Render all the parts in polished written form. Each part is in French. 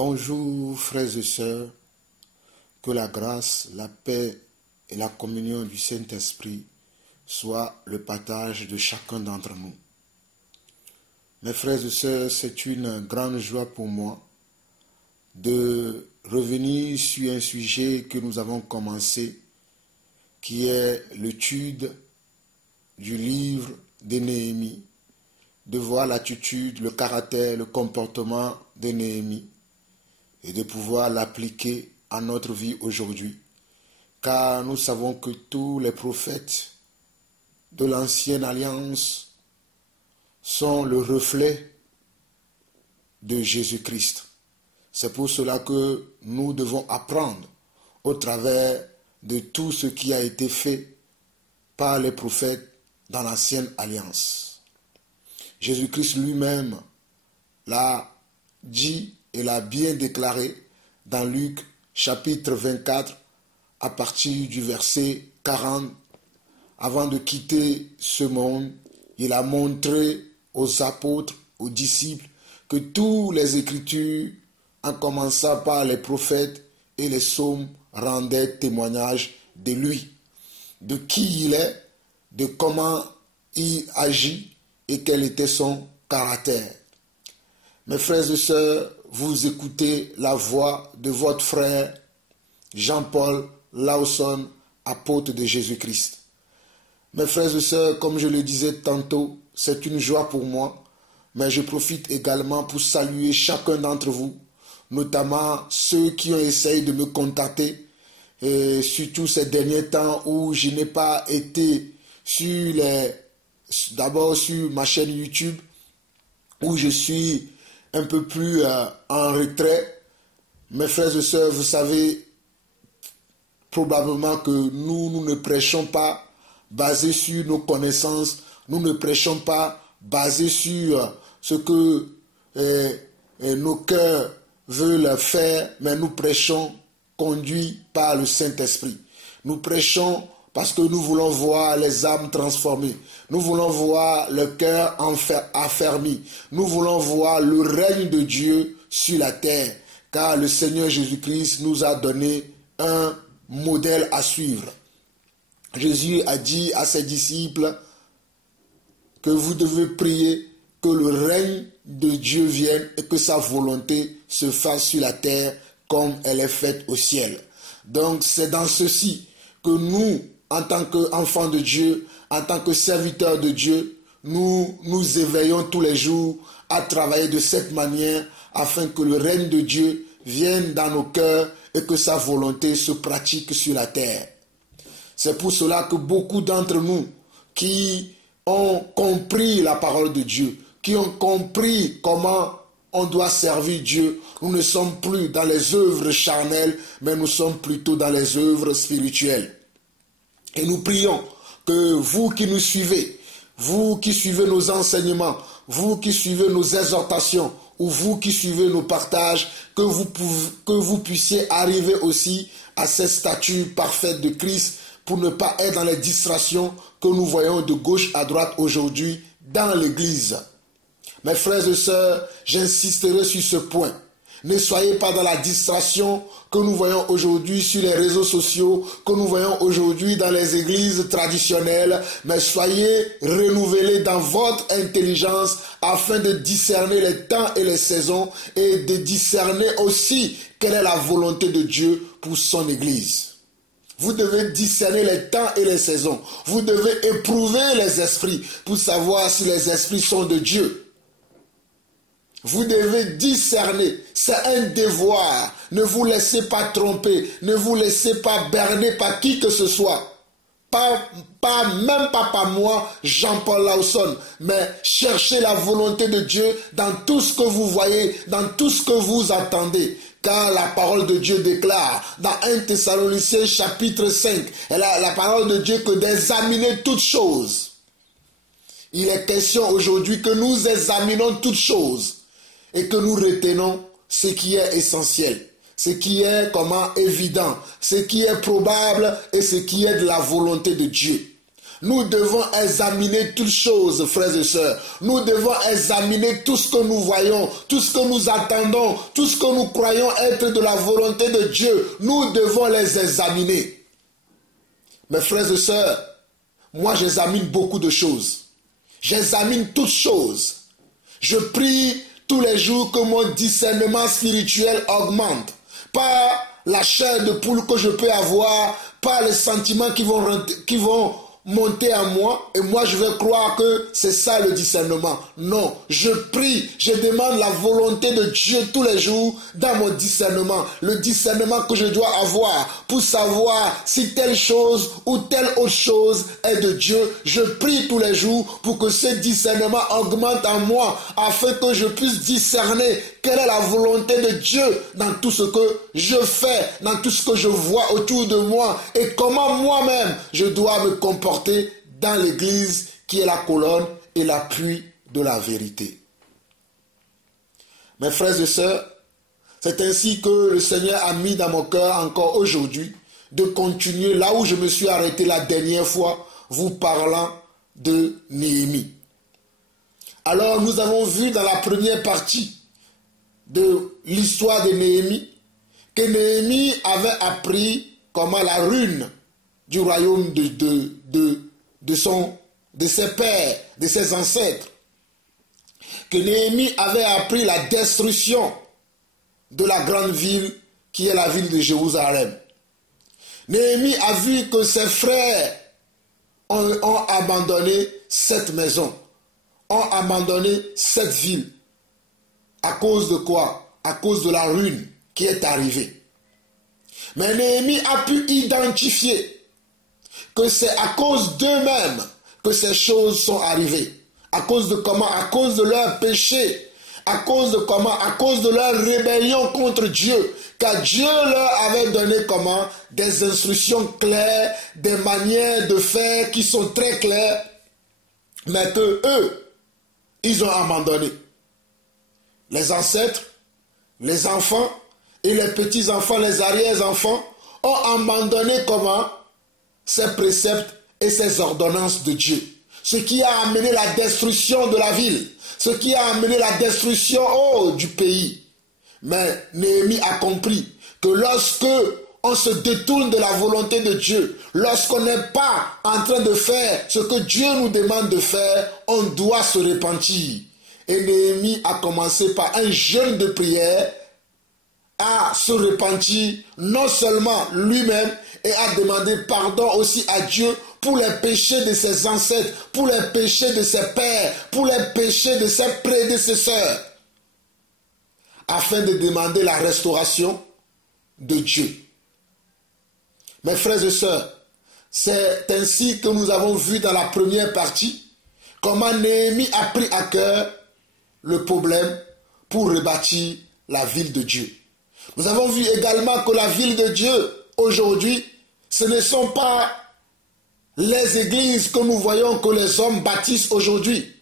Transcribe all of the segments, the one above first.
Bonjour frères et sœurs, que la grâce, la paix et la communion du Saint-Esprit soient le partage de chacun d'entre nous. Mes frères et sœurs, c'est une grande joie pour moi de revenir sur un sujet que nous avons commencé, qui est l'étude du livre de Néhémie, de voir l'attitude, le caractère, le comportement de Néhémie et de pouvoir l'appliquer à notre vie aujourd'hui. Car nous savons que tous les prophètes de l'ancienne alliance sont le reflet de Jésus-Christ. C'est pour cela que nous devons apprendre au travers de tout ce qui a été fait par les prophètes dans l'ancienne alliance. Jésus-Christ lui-même l'a dit et l'a bien déclaré dans Luc chapitre 24 à partir du verset 40. Avant de quitter ce monde, il a montré aux apôtres, aux disciples, que toutes les Écritures, en commençant par les prophètes et les psaumes, rendaient témoignage de lui, de qui il est, de comment il agit et quel était son caractère. Mes frères et sœurs, vous écoutez la voix de votre frère Jean-Paul Lawson, apôtre de Jésus-Christ. Mes frères et sœurs, comme je le disais tantôt, c'est une joie pour moi, mais je profite également pour saluer chacun d'entre vous, notamment ceux qui ont essayé de me contacter, et surtout ces derniers temps où je n'ai pas été d'abord sur ma chaîne YouTube, où je suis un peu plus en retrait. Mes frères et sœurs, vous savez probablement que nous ne prêchons pas basé sur nos connaissances, nous ne prêchons pas basé sur ce que nos cœurs veulent faire, mais nous prêchons conduits par le Saint-Esprit. Nous prêchons parce que nous voulons voir les âmes transformées. Nous voulons voir le cœur affermi. Nous voulons voir le règne de Dieu sur la terre. Car le Seigneur Jésus-Christ nous a donné un modèle à suivre. Jésus a dit à ses disciples que vous devez prier que le règne de Dieu vienne et que sa volonté se fasse sur la terre comme elle est faite au ciel. Donc c'est dans ceci que nous, en tant qu'enfants de Dieu, en tant que serviteurs de Dieu, nous nous éveillons tous les jours à travailler de cette manière afin que le règne de Dieu vienne dans nos cœurs et que sa volonté se pratique sur la terre. C'est pour cela que beaucoup d'entre nous qui ont compris la parole de Dieu, qui ont compris comment on doit servir Dieu, nous ne sommes plus dans les œuvres charnelles, mais nous sommes plutôt dans les œuvres spirituelles. Et nous prions que vous qui nous suivez, vous qui suivez nos enseignements, vous qui suivez nos exhortations, ou vous qui suivez nos partages, que vous puissiez arriver aussi à cette stature parfaite de Christ pour ne pas être dans les distractions que nous voyons de gauche à droite aujourd'hui dans l'Église. Mes frères et sœurs, j'insisterai sur ce point. Ne soyez pas dans la distraction que nous voyons aujourd'hui sur les réseaux sociaux, que nous voyons aujourd'hui dans les églises traditionnelles, mais soyez renouvelés dans votre intelligence afin de discerner les temps et les saisons et de discerner aussi quelle est la volonté de Dieu pour son église. Vous devez discerner les temps et les saisons. Vous devez éprouver les esprits pour savoir si les esprits sont de Dieu. Vous devez discerner, c'est un devoir. Ne vous laissez pas tromper, ne vous laissez pas berner par qui que ce soit. Même pas par moi, Jean-Paul Lawson, mais cherchez la volonté de Dieu dans tout ce que vous voyez, dans tout ce que vous entendez. Car la parole de Dieu déclare dans 1 Thessaloniciens chapitre 5, la parole de Dieu que d'examiner toutes choses. Il est question aujourd'hui que nous examinons toutes choses et que nous retenons ce qui est essentiel, ce qui est évident, ce qui est probable et ce qui est de la volonté de Dieu. Nous devons examiner toutes choses, frères et sœurs. Nous devons examiner tout ce que nous voyons, tout ce que nous attendons, tout ce que nous croyons être de la volonté de Dieu. Nous devons les examiner. Mes frères et sœurs, moi j'examine beaucoup de choses. J'examine toutes choses. Je prie tous les jours que mon discernement spirituel augmente. Pas la chair de poule que je peux avoir, pas les sentiments qui vont monter à moi et moi je vais croire que c'est ça le discernement. Non, je prie, je demande la volonté de Dieu tous les jours dans mon discernement. Le discernement que je dois avoir pour savoir si telle chose ou telle autre chose est de Dieu. Je prie tous les jours pour que ce discernement augmente en moi afin que je puisse discerner quelle est la volonté de Dieu dans tout ce que je fais, dans tout ce que je vois autour de moi et comment moi-même je dois me comporter dans l'Église qui est la colonne et l'appui de la vérité. Mes frères et sœurs, c'est ainsi que le Seigneur a mis dans mon cœur encore aujourd'hui de continuer là où je me suis arrêté la dernière fois, vous parlant de Néhémie. Alors nous avons vu dans la première partie de l'histoire de Néhémie que Néhémie avait appris comment la ruine du royaume de ses pères, de ses ancêtres. Que Néhémie avait appris la destruction de la grande ville qui est la ville de Jérusalem. Néhémie a vu que ses frères ont abandonné cette maison, ont abandonné cette ville. À cause de quoi? À cause de la ruine qui est arrivée. Mais Néhémie a pu identifier que c'est à cause d'eux-mêmes que ces choses sont arrivées. À cause de comment? À cause de leur péché. À cause de comment? À cause de leur rébellion contre Dieu. Car Dieu leur avait donné comment? Des instructions claires, des manières de faire qui sont très claires, mais que eux, ils ont abandonné. Les ancêtres, les enfants et les petits-enfants, les arrière-enfants ont abandonné comment? Ces préceptes et ces ordonnances de Dieu. Ce qui a amené la destruction de la ville. Ce qui a amené la destruction du pays. Mais Néhémie a compris que lorsque on se détourne de la volonté de Dieu, lorsqu'on n'est pas en train de faire ce que Dieu nous demande de faire, on doit se repentir. Et Néhémie a commencé par un jeûne de prière à se repentir, non seulement lui-même, et à demander pardon aussi à Dieu pour les péchés de ses ancêtres, pour les péchés de ses pères, pour les péchés de ses prédécesseurs, afin de demander la restauration de Dieu. Mes frères et sœurs, c'est ainsi que nous avons vu dans la première partie comment Néhémie a pris à cœur le problème pour rebâtir la ville de Dieu. Nous avons vu également que la ville de Dieu, aujourd'hui, ce ne sont pas les églises que nous voyons que les hommes bâtissent aujourd'hui,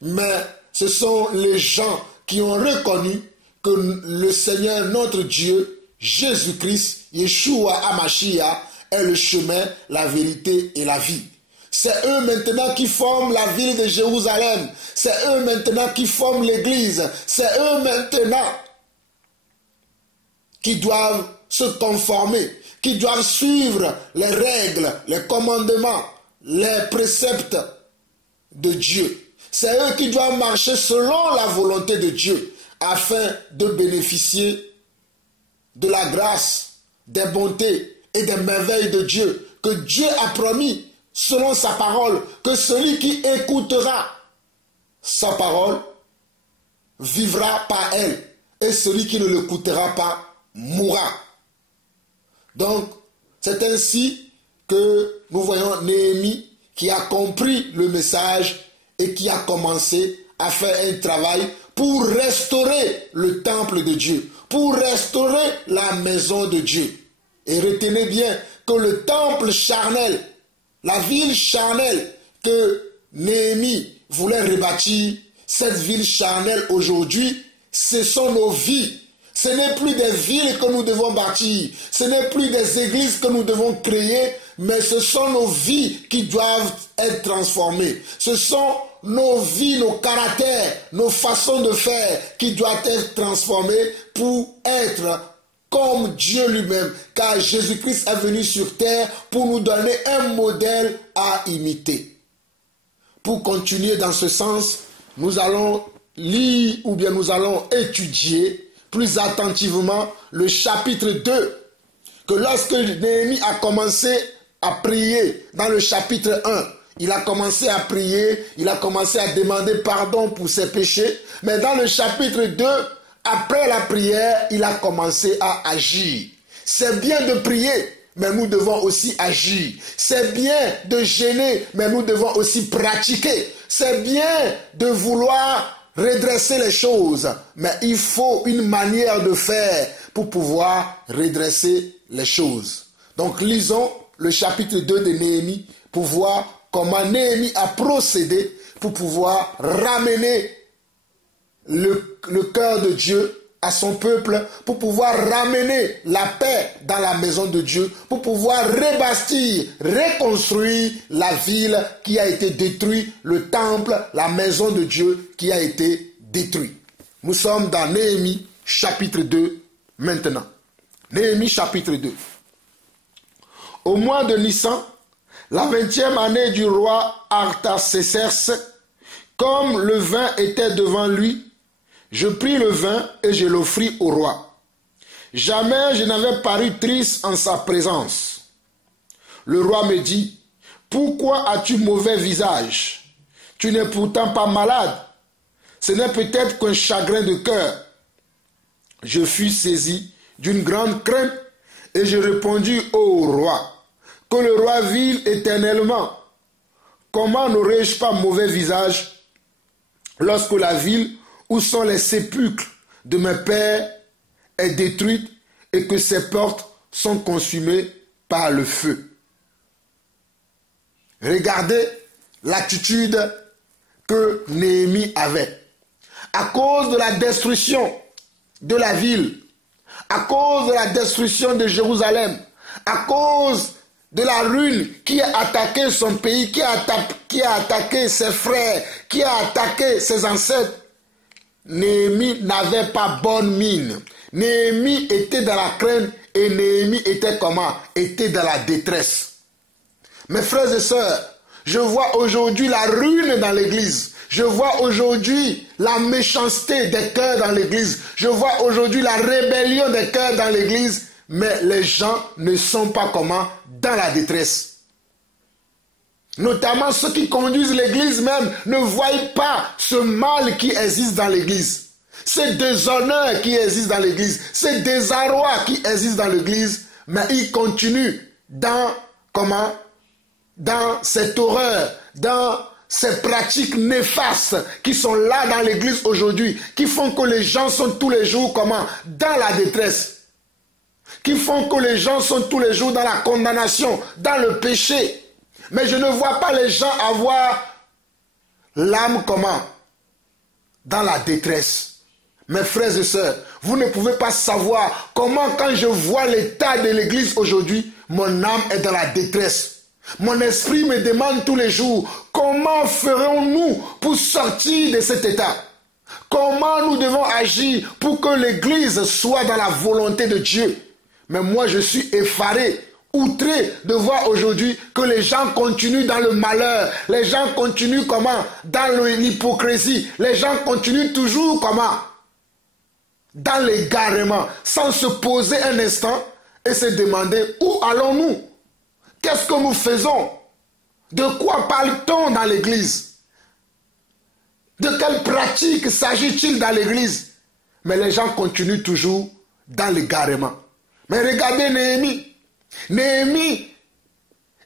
mais ce sont les gens qui ont reconnu que le Seigneur, notre Dieu, Jésus-Christ, Yeshua HaMashiach, est le chemin, la vérité et la vie. C'est eux maintenant qui forment la ville de Jérusalem. C'est eux maintenant qui forment l'église. C'est eux maintenant qui doivent se conformer, qui doivent suivre les règles, les commandements, les préceptes de Dieu. C'est eux qui doivent marcher selon la volonté de Dieu afin de bénéficier de la grâce, des bontés et des merveilles de Dieu que Dieu a promis selon sa parole, que celui qui écoutera sa parole vivra par elle et celui qui ne l'écoutera pas mourra. Donc, c'est ainsi que nous voyons Néhémie qui a compris le message et qui a commencé à faire un travail pour restaurer le temple de Dieu, pour restaurer la maison de Dieu. Et retenez bien que le temple charnel, la ville charnelle que Néhémie voulait rebâtir, cette ville charnelle aujourd'hui, ce sont nos vies. Ce n'est plus des villes que nous devons bâtir, ce n'est plus des églises que nous devons créer, mais ce sont nos vies qui doivent être transformées. Ce sont nos vies, nos caractères, nos façons de faire qui doivent être transformées pour être comme Dieu lui-même, car Jésus-Christ est venu sur terre pour nous donner un modèle à imiter. Pour continuer dans ce sens, nous allons lire ou bien nous allons étudier plus attentivement le chapitre 2, que lorsque Néhémie a commencé à prier dans le chapitre 1, il a commencé à prier, il a commencé à demander pardon pour ses péchés, mais dans le chapitre 2, après la prière, il a commencé à agir. C'est bien de prier, mais nous devons aussi agir. C'est bien de gêner, mais nous devons aussi pratiquer. C'est bien de vouloir redresser les choses, mais il faut une manière de faire pour pouvoir redresser les choses. Donc lisons le chapitre 2 de Néhémie pour voir comment Néhémie a procédé pour pouvoir ramener le cœur de Dieu à son peuple, pour pouvoir ramener la paix dans la maison de Dieu, pour pouvoir rebâtir, reconstruire la ville qui a été détruite, le temple, la maison de Dieu qui a été détruite. Nous sommes dans Néhémie chapitre 2 maintenant. Néhémie chapitre 2. Au mois de Nissan, la 20e année du roi Artaxerxès, comme le vin était devant lui, je pris le vin et je l'offris au roi. Jamais je n'avais paru triste en sa présence. Le roi me dit, « Pourquoi as-tu mauvais visage? Tu n'es pourtant pas malade. Ce n'est peut-être qu'un chagrin de cœur. » Je fus saisi d'une grande crainte et je répondis au roi, que le roi vive éternellement. Comment n'aurais-je pas mauvais visage lorsque la ville où sont les sépulcres de mes pères est détruite et que ses portes sont consumées par le feu? Regardez l'attitude que Néhémie avait. À cause de la destruction de la ville, à cause de la destruction de Jérusalem, à cause de la ruine qui a attaqué son pays, qui a attaqué ses frères, qui a attaqué ses ancêtres, Néhémie n'avait pas bonne mine. Néhémie était dans la crainte et Néhémie était comment? Était dans la détresse. Mes frères et sœurs, je vois aujourd'hui la ruine dans l'église. Je vois aujourd'hui la méchanceté des cœurs dans l'église. Je vois aujourd'hui la rébellion des cœurs dans l'église. Mais les gens ne sont pas comment? Dans la détresse. Notamment ceux qui conduisent l'église même ne voient pas ce mal qui existe dans l'église. Ce déshonneur qui existe dans l'église. Ce désarroi qui existe dans l'église. Mais ils continuent dans comment? Dans cette horreur, dans ces pratiques néfastes qui sont là dans l'église aujourd'hui, qui font que les gens sont tous les jours comment? Dans la détresse. Qui font que les gens sont tous les jours dans la condamnation, dans le péché. Mais je ne vois pas les gens avoir l'âme comment? Dans la détresse. Mes frères et sœurs, vous ne pouvez pas savoir comment quand je vois l'état de l'église aujourd'hui, mon âme est dans la détresse. Mon esprit me demande tous les jours, comment ferons-nous pour sortir de cet état? Comment nous devons agir pour que l'église soit dans la volonté de Dieu? Mais moi je suis effaré, outré de voir aujourd'hui que les gens continuent dans le malheur. Les gens continuent comment? Dans l'hypocrisie. Les gens continuent toujours comment? Dans l'égarement, sans se poser un instant et se demander où allons-nous? Qu'est-ce que nous faisons? De quoi parle-t-on dans l'église? De quelle pratique s'agit-il dans l'église? Mais les gens continuent toujours dans l'égarement. Mais regardez Néhémie. Néhémie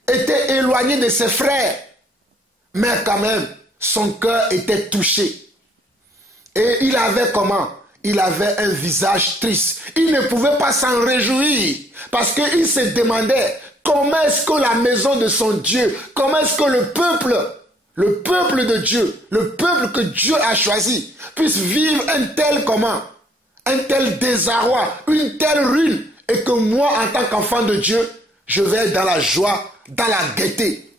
était éloigné de ses frères. Mais quand même, son cœur était touché. Et il avait comment? Il avait un visage triste. Il ne pouvait pas s'en réjouir. Parce qu'il se demandait comment est-ce que la maison de son Dieu, comment est-ce que le peuple de Dieu, le peuple que Dieu a choisi, puisse vivre un tel comment? Un tel désarroi, une telle ruine. Et que moi, en tant qu'enfant de Dieu, je vais être dans la joie, dans la gaieté.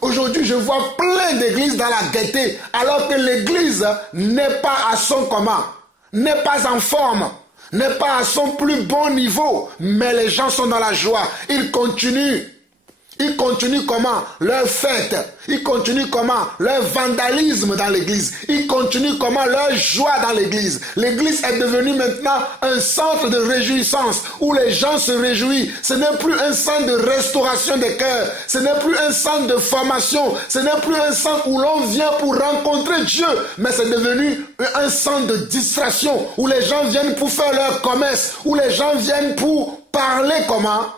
Aujourd'hui, je vois plein d'églises dans la gaieté, alors que l'église n'est pas à son comment, n'est pas en forme, n'est pas à son plus bon niveau, mais les gens sont dans la joie. Ils continuent comment? Leur fête. Ils continuent comment? Leur vandalisme dans l'église. Ils continuent comment? Leur joie dans l'église. L'église est devenue maintenant un centre de réjouissance où les gens se réjouissent. Ce n'est plus un centre de restauration des cœurs. Ce n'est plus un centre de formation. Ce n'est plus un centre où l'on vient pour rencontrer Dieu. Mais c'est devenu un centre de distraction où les gens viennent pour faire leur commerce. Où les gens viennent pour parler comment?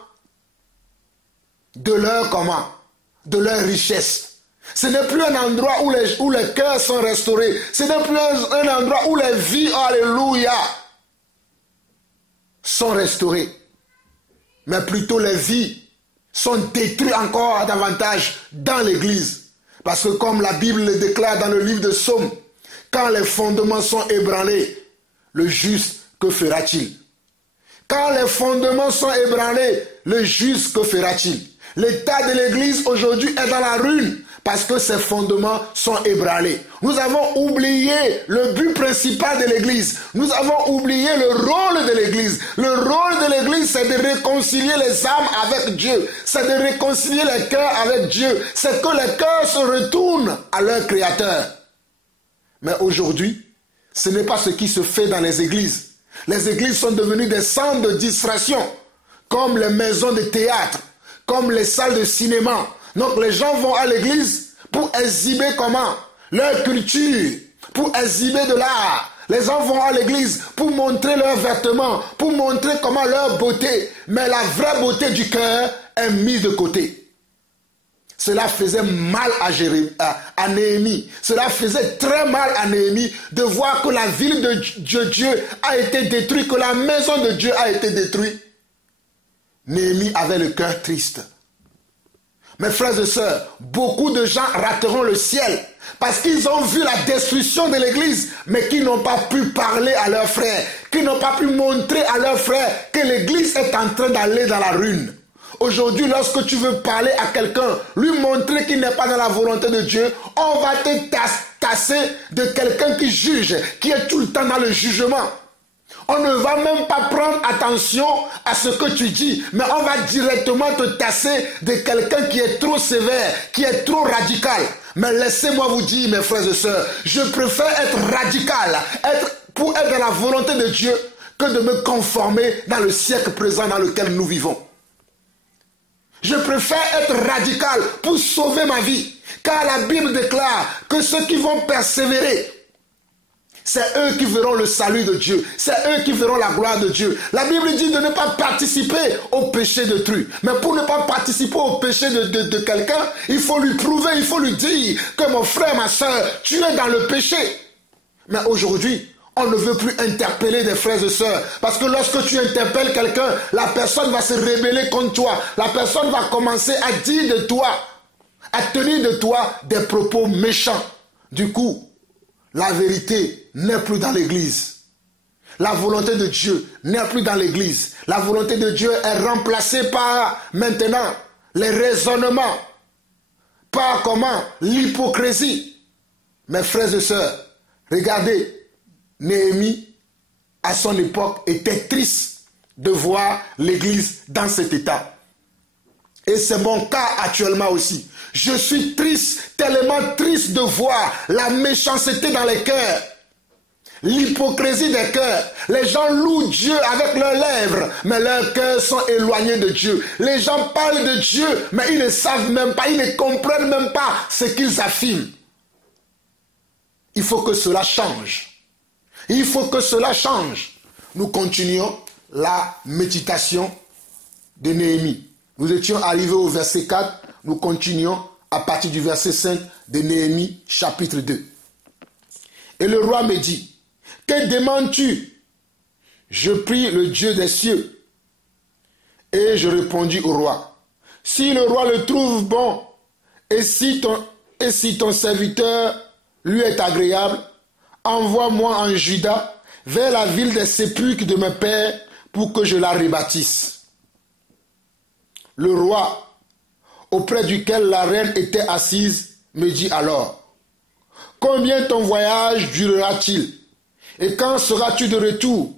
De leur richesse. Ce n'est plus un endroit où les cœurs sont restaurés. Ce n'est plus un endroit où les vies, alléluia, sont restaurées. Mais plutôt les vies sont détruites encore davantage dans l'église. Parce que comme la Bible le déclare dans le livre de Psaume, quand les fondements sont ébranlés, le juste, que fera-t-il? Quand les fondements sont ébranlés, le juste, que fera-t-il? L'état de l'église aujourd'hui est dans la ruine parce que ses fondements sont ébranlés. Nous avons oublié le but principal de l'église. Nous avons oublié le rôle de l'église. Le rôle de l'église, c'est de réconcilier les âmes avec Dieu. C'est de réconcilier les cœurs avec Dieu. C'est que les cœurs se retournent à leur Créateur. Mais aujourd'hui, ce n'est pas ce qui se fait dans les églises. Les églises sont devenues des centres de distraction, comme les maisons de théâtre, comme les salles de cinéma. Donc les gens vont à l'église pour exhiber comment? Leur culture, pour exhiber de l'art. Les gens vont à l'église pour montrer leurs vêtements, pour montrer comment leur beauté. Mais la vraie beauté du cœur est mise de côté. Cela faisait mal à Néhémie. Cela faisait très mal à Néhémie de voir que la ville de Dieu a été détruite, que la maison de Dieu a été détruite. Néhémie avait le cœur triste. Mes frères et sœurs, beaucoup de gens rateront le ciel parce qu'ils ont vu la destruction de l'église, mais qui n'ont pas pu parler à leurs frères, qui n'ont pas pu montrer à leurs frères que l'église est en train d'aller dans la ruine. Aujourd'hui, lorsque tu veux parler à quelqu'un, lui montrer qu'il n'est pas dans la volonté de Dieu, on va te tasser de quelqu'un qui juge, qui est tout le temps dans le jugement. On ne va même pas prendre attention à ce que tu dis, mais on va directement te tasser de quelqu'un qui est trop sévère, qui est trop radical. Mais laissez-moi vous dire, mes frères et sœurs, je préfère être radical, pour être dans la volonté de Dieu, que de me conformer dans le siècle présent dans lequel nous vivons. Je préfère être radical pour sauver ma vie, car la Bible déclare que ceux qui vont persévérer, c'est eux qui verront le salut de Dieu. C'est eux qui verront la gloire de Dieu. La Bible dit de ne pas participer au péché d'autrui. Mais pour ne pas participer au péché de quelqu'un, il faut lui prouver, il faut lui dire que mon frère, ma soeur, tu es dans le péché. Mais aujourd'hui, on ne veut plus interpeller des frères et sœurs. Parce que lorsque tu interpelles quelqu'un, la personne va se rebeller contre toi. La personne va commencer à dire de toi, à tenir de toi des propos méchants. Du coup, la vérité n'est plus dans l'église. La volonté de Dieu n'est plus dans l'église. La volonté de Dieu est remplacée par maintenant les raisonnements. Par comment? L'hypocrisie. Mes frères et sœurs, regardez, Néhémie, à son époque, était triste de voir l'église dans cet état. Et c'est mon cas actuellement aussi. Je suis triste, tellement triste de voir la méchanceté dans les cœurs. L'hypocrisie des cœurs. Les gens louent Dieu avec leurs lèvres, mais leurs cœurs sont éloignés de Dieu. Les gens parlent de Dieu, mais ils ne savent même pas, ils ne comprennent même pas ce qu'ils affirment. Il faut que cela change. Il faut que cela change. Nous continuons la méditation de Néhémie. Nous étions arrivés au verset 4, nous continuons à partir du verset 5 de Néhémie, chapitre 2. Et le roi me dit, que demandes-tu? Je prie le Dieu des cieux. Et je répondis au roi, si le roi le trouve bon, et si ton serviteur lui est agréable, envoie-moi en Juda, vers la ville des sépulcres de mes pères, pour que je la rebâtisse. Le roi auprès duquel la reine était assise, me dit alors, « Combien ton voyage durera-t-il? Et quand seras-tu de retour ?»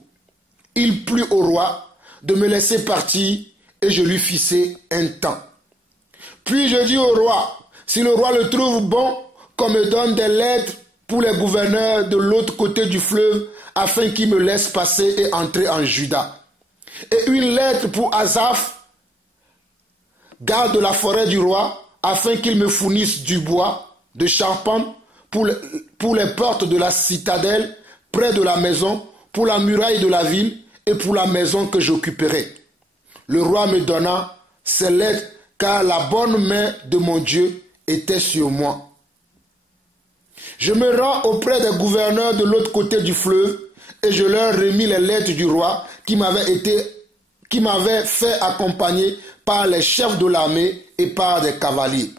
Il plut au roi de me laisser partir et je lui fixai un temps. Puis je dis au roi, si le roi le trouve bon, qu'on me donne des lettres pour les gouverneurs de l'autre côté du fleuve, afin qu'ils me laissent passer et entrer en Juda. Et une lettre pour Asaph, garde de la forêt du roi, afin qu'il me fournisse du bois, de charpente, pour les portes de la citadelle, près de la maison, pour la muraille de la ville et pour la maison que j'occuperai. Le roi me donna ces lettres, car la bonne main de mon Dieu était sur moi. Je me rends auprès des gouverneurs de l'autre côté du fleuve et je leur remis les lettres du roi qui m'avaient fait accompagner par les chefs de l'armée et par des cavaliers.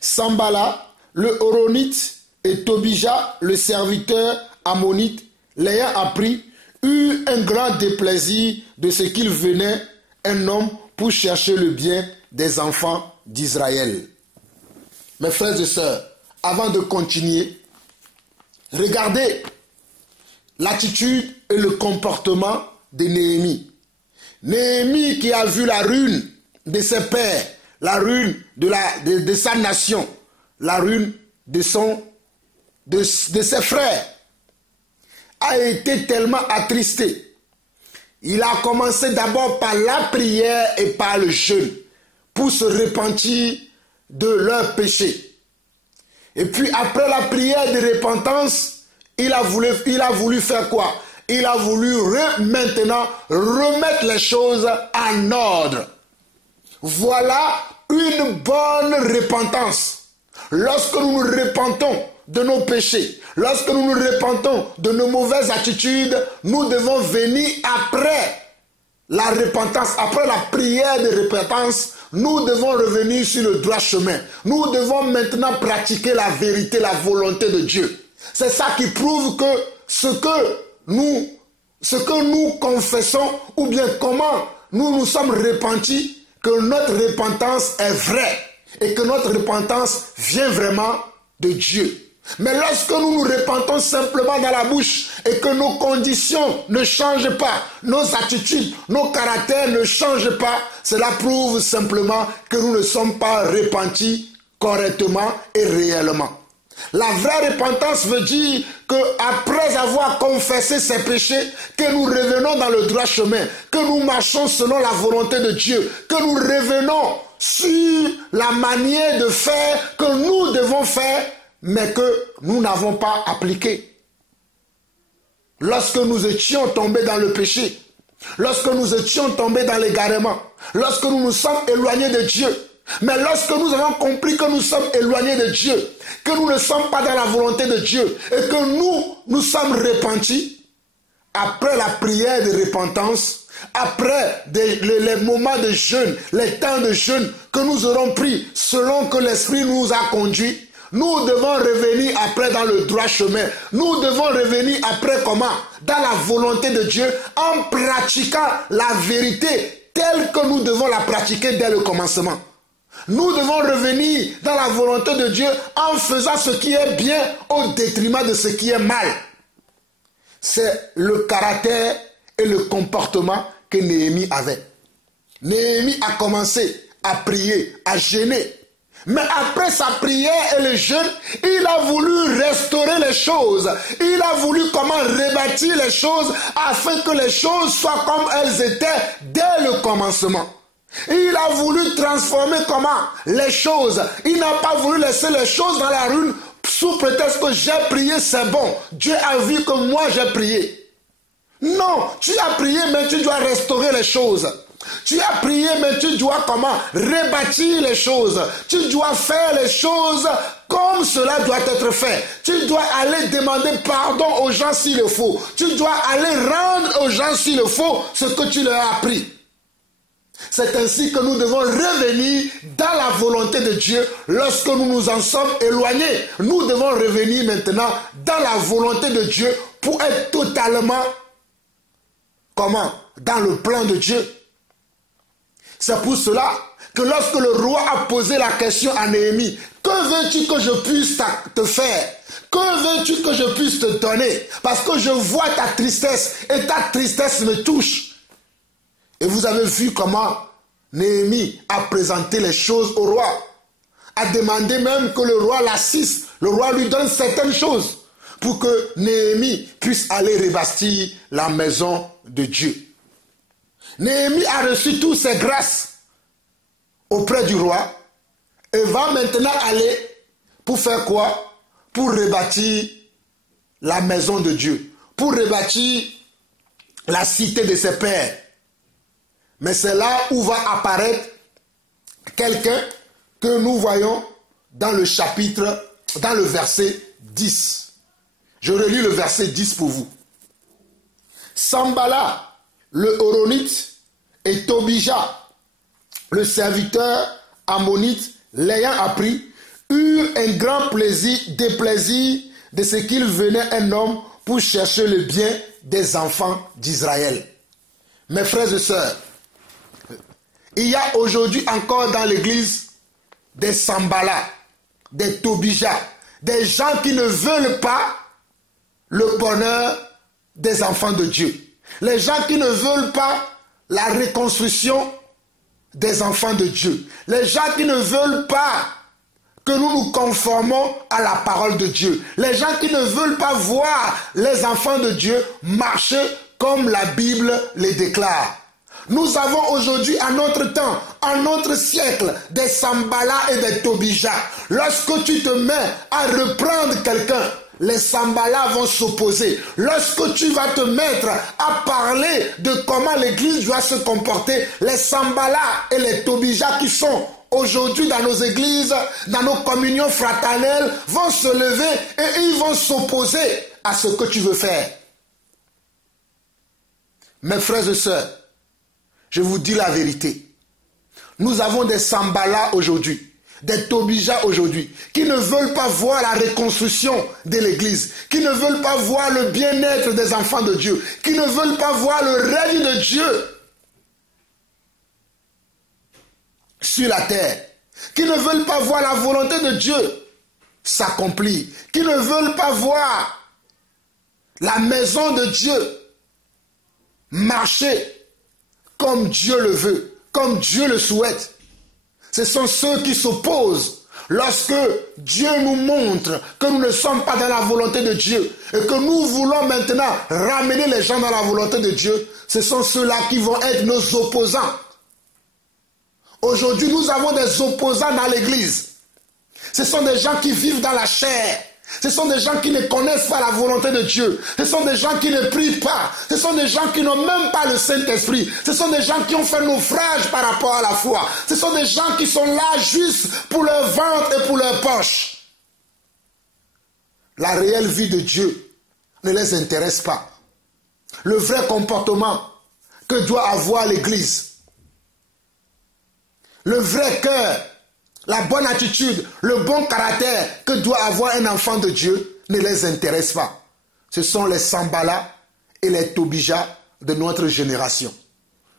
Sambala, le Horonite, et Tobija, le serviteur ammonite, l'ayant appris, eut un grand déplaisir de ce qu'il venait un homme pour chercher le bien des enfants d'Israël. Mes frères et sœurs, avant de continuer, regardez l'attitude et le comportement de Néhémie. Néhémie qui a vu la ruine de ses pères, la ruine de sa nation, la ruine de ses frères, a été tellement attristé. Il a commencé d'abord par la prière et par le jeûne pour se repentir de leurs péchés. Et puis après la prière de repentance, il a voulu faire quoi? Il a voulu maintenant remettre les choses en ordre. Voilà une bonne repentance. Lorsque nous nous repentons de nos péchés, lorsque nous nous repentons de nos mauvaises attitudes, nous devons venir après la repentance, après la prière de repentance, nous devons revenir sur le droit chemin. Nous devons maintenant pratiquer la vérité, la volonté de Dieu. C'est ça qui prouve que ce que nous confessons, ou bien comment nous nous sommes repentis, que notre repentance est vraie et que notre repentance vient vraiment de Dieu. Mais lorsque nous nous repentons simplement dans la bouche et que nos conditions ne changent pas, nos attitudes, nos caractères ne changent pas, cela prouve simplement que nous ne sommes pas repentis correctement et réellement. La vraie repentance veut dire qu'après avoir confessé ses péchés, que nous revenons dans le droit chemin, que nous marchons selon la volonté de Dieu, que nous revenons sur la manière de faire que nous devons faire, mais que nous n'avons pas appliqué. Lorsque nous étions tombés dans le péché, lorsque nous étions tombés dans l'égarement, lorsque nous nous sommes éloignés de Dieu, mais lorsque nous avons compris que nous sommes éloignés de Dieu, que nous ne sommes pas dans la volonté de Dieu et que nous sommes repentis, après la prière de repentance, après les moments de jeûne, les temps de jeûne que nous aurons pris selon que l'Esprit nous a conduits, nous devons revenir après dans le droit chemin. Nous devons revenir après comment? Dans la volonté de Dieu, en pratiquant la vérité telle que nous devons la pratiquer dès le commencement. Nous devons revenir dans la volonté de Dieu en faisant ce qui est bien au détriment de ce qui est mal. C'est le caractère et le comportement que Néhémie avait. Néhémie a commencé à prier, à jeûner. Mais après sa prière et le jeûne, il a voulu restaurer les choses. Il a voulu comment rebâtir les choses afin que les choses soient comme elles étaient dès le commencement. Il a voulu transformer comment? Les choses. Il n'a pas voulu laisser les choses dans la ruine sous prétexte que j'ai prié, c'est bon. Dieu a vu que moi j'ai prié. Non, tu as prié, mais tu dois restaurer les choses. Tu as prié, mais tu dois comment? Rebâtir les choses. Tu dois faire les choses comme cela doit être fait. Tu dois aller demander pardon aux gens s'il le faut. Tu dois aller rendre aux gens s'il le faut ce que tu leur as appris. C'est ainsi que nous devons revenir dans la volonté de Dieu lorsque nous nous en sommes éloignés. Nous devons revenir maintenant dans la volonté de Dieu pour être totalement comment? Dans le plan de Dieu. C'est pour cela que lorsque le roi a posé la question à Néhémie, que veux-tu que je puisse te faire? Que veux-tu que je puisse te donner? Parce que je vois ta tristesse et ta tristesse me touche. Et vous avez vu comment Néhémie a présenté les choses au roi, a demandé même que le roi l'assiste, le roi lui donne certaines choses pour que Néhémie puisse aller rebâtir la maison de Dieu. Néhémie a reçu toutes ces grâces auprès du roi et va maintenant aller pour faire quoi? Pour rebâtir la maison de Dieu, pour rebâtir la cité de ses pères. Mais c'est là où va apparaître quelqu'un que nous voyons dans le chapitre, dans le verset 10. Je relis le verset 10 pour vous. Sambala, le Horonite, et Tobija, le serviteur ammonite, l'ayant appris, eurent un grand déplaisir de ce qu'il venait un homme pour chercher le bien des enfants d'Israël. Mes frères et sœurs, il y a aujourd'hui encore dans l'église des Sambala, des Tobija, des gens qui ne veulent pas le bonheur des enfants de Dieu. Les gens qui ne veulent pas la reconstruction des enfants de Dieu. Les gens qui ne veulent pas que nous nous conformons à la parole de Dieu. Les gens qui ne veulent pas voir les enfants de Dieu marcher comme la Bible les déclare. Nous avons aujourd'hui, à notre temps, à notre siècle, des Sambala et des Tobija. Lorsque tu te mets à reprendre quelqu'un, les Sambala vont s'opposer. Lorsque tu vas te mettre à parler de comment l'église doit se comporter, les Sambala et les Tobija qui sont aujourd'hui dans nos églises, dans nos communions fraternelles, vont se lever et ils vont s'opposer à ce que tu veux faire. Mes frères et sœurs, je vous dis la vérité. Nous avons des Sambala aujourd'hui, des Tobija aujourd'hui, qui ne veulent pas voir la reconstruction de l'église, qui ne veulent pas voir le bien-être des enfants de Dieu, qui ne veulent pas voir le règne de Dieu sur la terre, qui ne veulent pas voir la volonté de Dieu s'accomplir, qui ne veulent pas voir la maison de Dieu marcher comme Dieu le veut, comme Dieu le souhaite. Ce sont ceux qui s'opposent lorsque Dieu nous montre que nous ne sommes pas dans la volonté de Dieu et que nous voulons maintenant ramener les gens dans la volonté de Dieu. Ce sont ceux-là qui vont être nos opposants. Aujourd'hui, nous avons des opposants dans l'église. Ce sont des gens qui vivent dans la chair. Ce sont des gens qui ne connaissent pas la volonté de Dieu. Ce sont des gens qui ne prient pas. Ce sont des gens qui n'ont même pas le Saint-Esprit. Ce sont des gens qui ont fait naufrage par rapport à la foi. Ce sont des gens qui sont là juste pour leur ventre et pour leur poche. La réelle vie de Dieu ne les intéresse pas. Le vrai comportement que doit avoir l'Église, le vrai cœur, la bonne attitude, le bon caractère que doit avoir un enfant de Dieu ne les intéresse pas. Ce sont les Sambala et les Tobija de notre génération.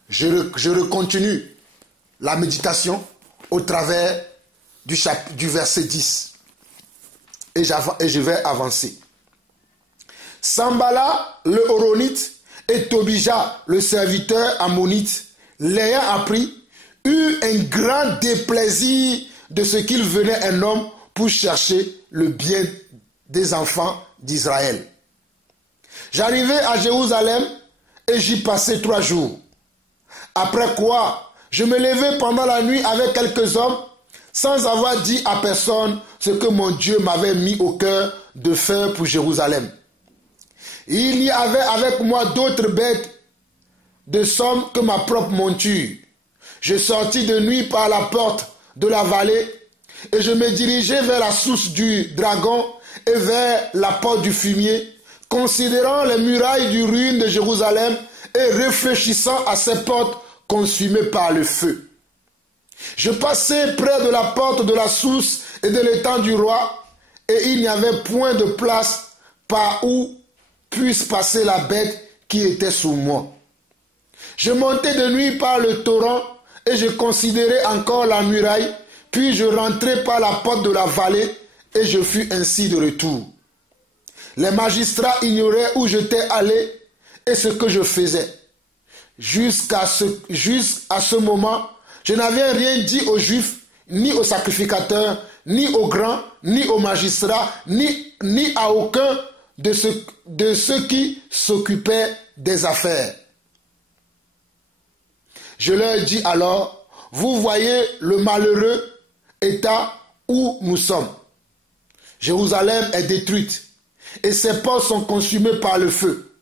Je continue la méditation au travers du verset 10. Et je vais avancer. Sambala, le Horonite, et Tobija, le serviteur ammonite, l'ayant appris, eut un grand déplaisir de ce qu'il venait un homme pour chercher le bien des enfants d'Israël. J'arrivai à Jérusalem et j'y passai 3 jours. Après quoi, je me levai pendant la nuit avec quelques hommes sans avoir dit à personne ce que mon Dieu m'avait mis au cœur de faire pour Jérusalem. Il y avait avec moi d'autres bêtes de somme que ma propre monture. Je sortis de nuit par la porte de la vallée et je me dirigeai vers la source du dragon et vers la porte du fumier, considérant les murailles du ruine de Jérusalem et réfléchissant à ces portes consumées par le feu. Je passai près de la porte de la source et de l'étang du roi, et il n'y avait point de place par où puisse passer la bête qui était sous moi. Je montai de nuit par le torrent et je considérai encore la muraille, puis je rentrai par la porte de la vallée, et je fus ainsi de retour. Les magistrats ignoraient où j'étais allé et ce que je faisais. Jusqu'à ce moment, je n'avais rien dit aux Juifs, ni aux sacrificateurs, ni aux grands, ni aux magistrats, ni à aucun de ceux qui s'occupaient des affaires. Je leur dis alors, vous voyez le malheureux état où nous sommes. Jérusalem est détruite et ses portes sont consumées par le feu.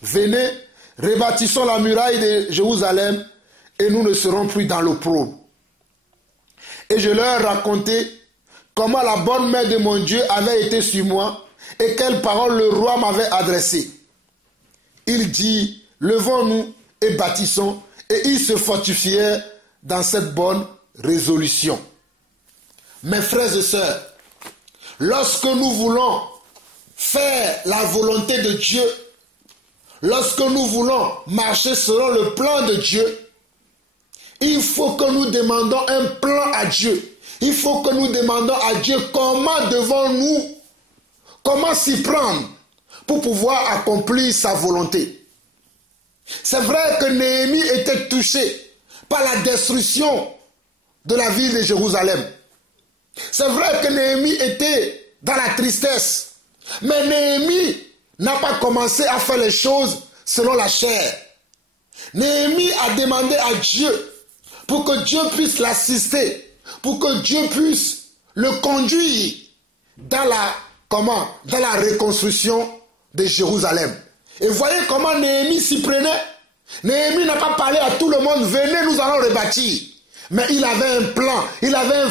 Venez, rebâtissons la muraille de Jérusalem et nous ne serons plus dans l'opprobre. Et je leur racontai comment la bonne main de mon Dieu avait été sur moi et quelles paroles le roi m'avait adressées. Il dit, levons-nous et bâtissons, et ils se fortifièrent dans cette bonne résolution. Mes frères et sœurs, lorsque nous voulons faire la volonté de Dieu, lorsque nous voulons marcher selon le plan de Dieu, il faut que nous demandons un plan à Dieu. Il faut que nous demandons à Dieu comment s'y prendre pour pouvoir accomplir sa volonté. C'est vrai que Néhémie était touché par la destruction de la ville de Jérusalem. C'est vrai que Néhémie était dans la tristesse. Mais Néhémie n'a pas commencé à faire les choses selon la chair. Néhémie a demandé à Dieu pour que Dieu puisse l'assister, pour que Dieu puisse le conduire dans la reconstruction de Jérusalem. Et voyez comment Néhémie s'y prenait. Néhémie n'a pas parlé à tout le monde, venez, nous allons rebâtir. Mais il avait un plan, il avait une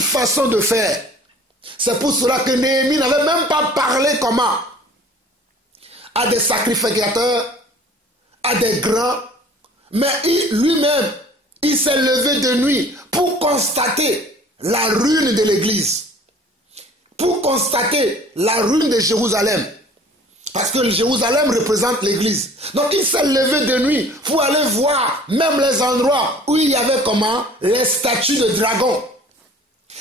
façon de faire. C'est pour cela que Néhémie n'avait même pas parlé comment à des sacrificateurs, à des grands, mais lui-même, il s'est levé de nuit pour constater la ruine de l'église, pour constater la ruine de Jérusalem. Parce que Jérusalem représente l'église. Donc il s'est levé de nuit pour aller voir même les endroits où il y avait les statues de dragons.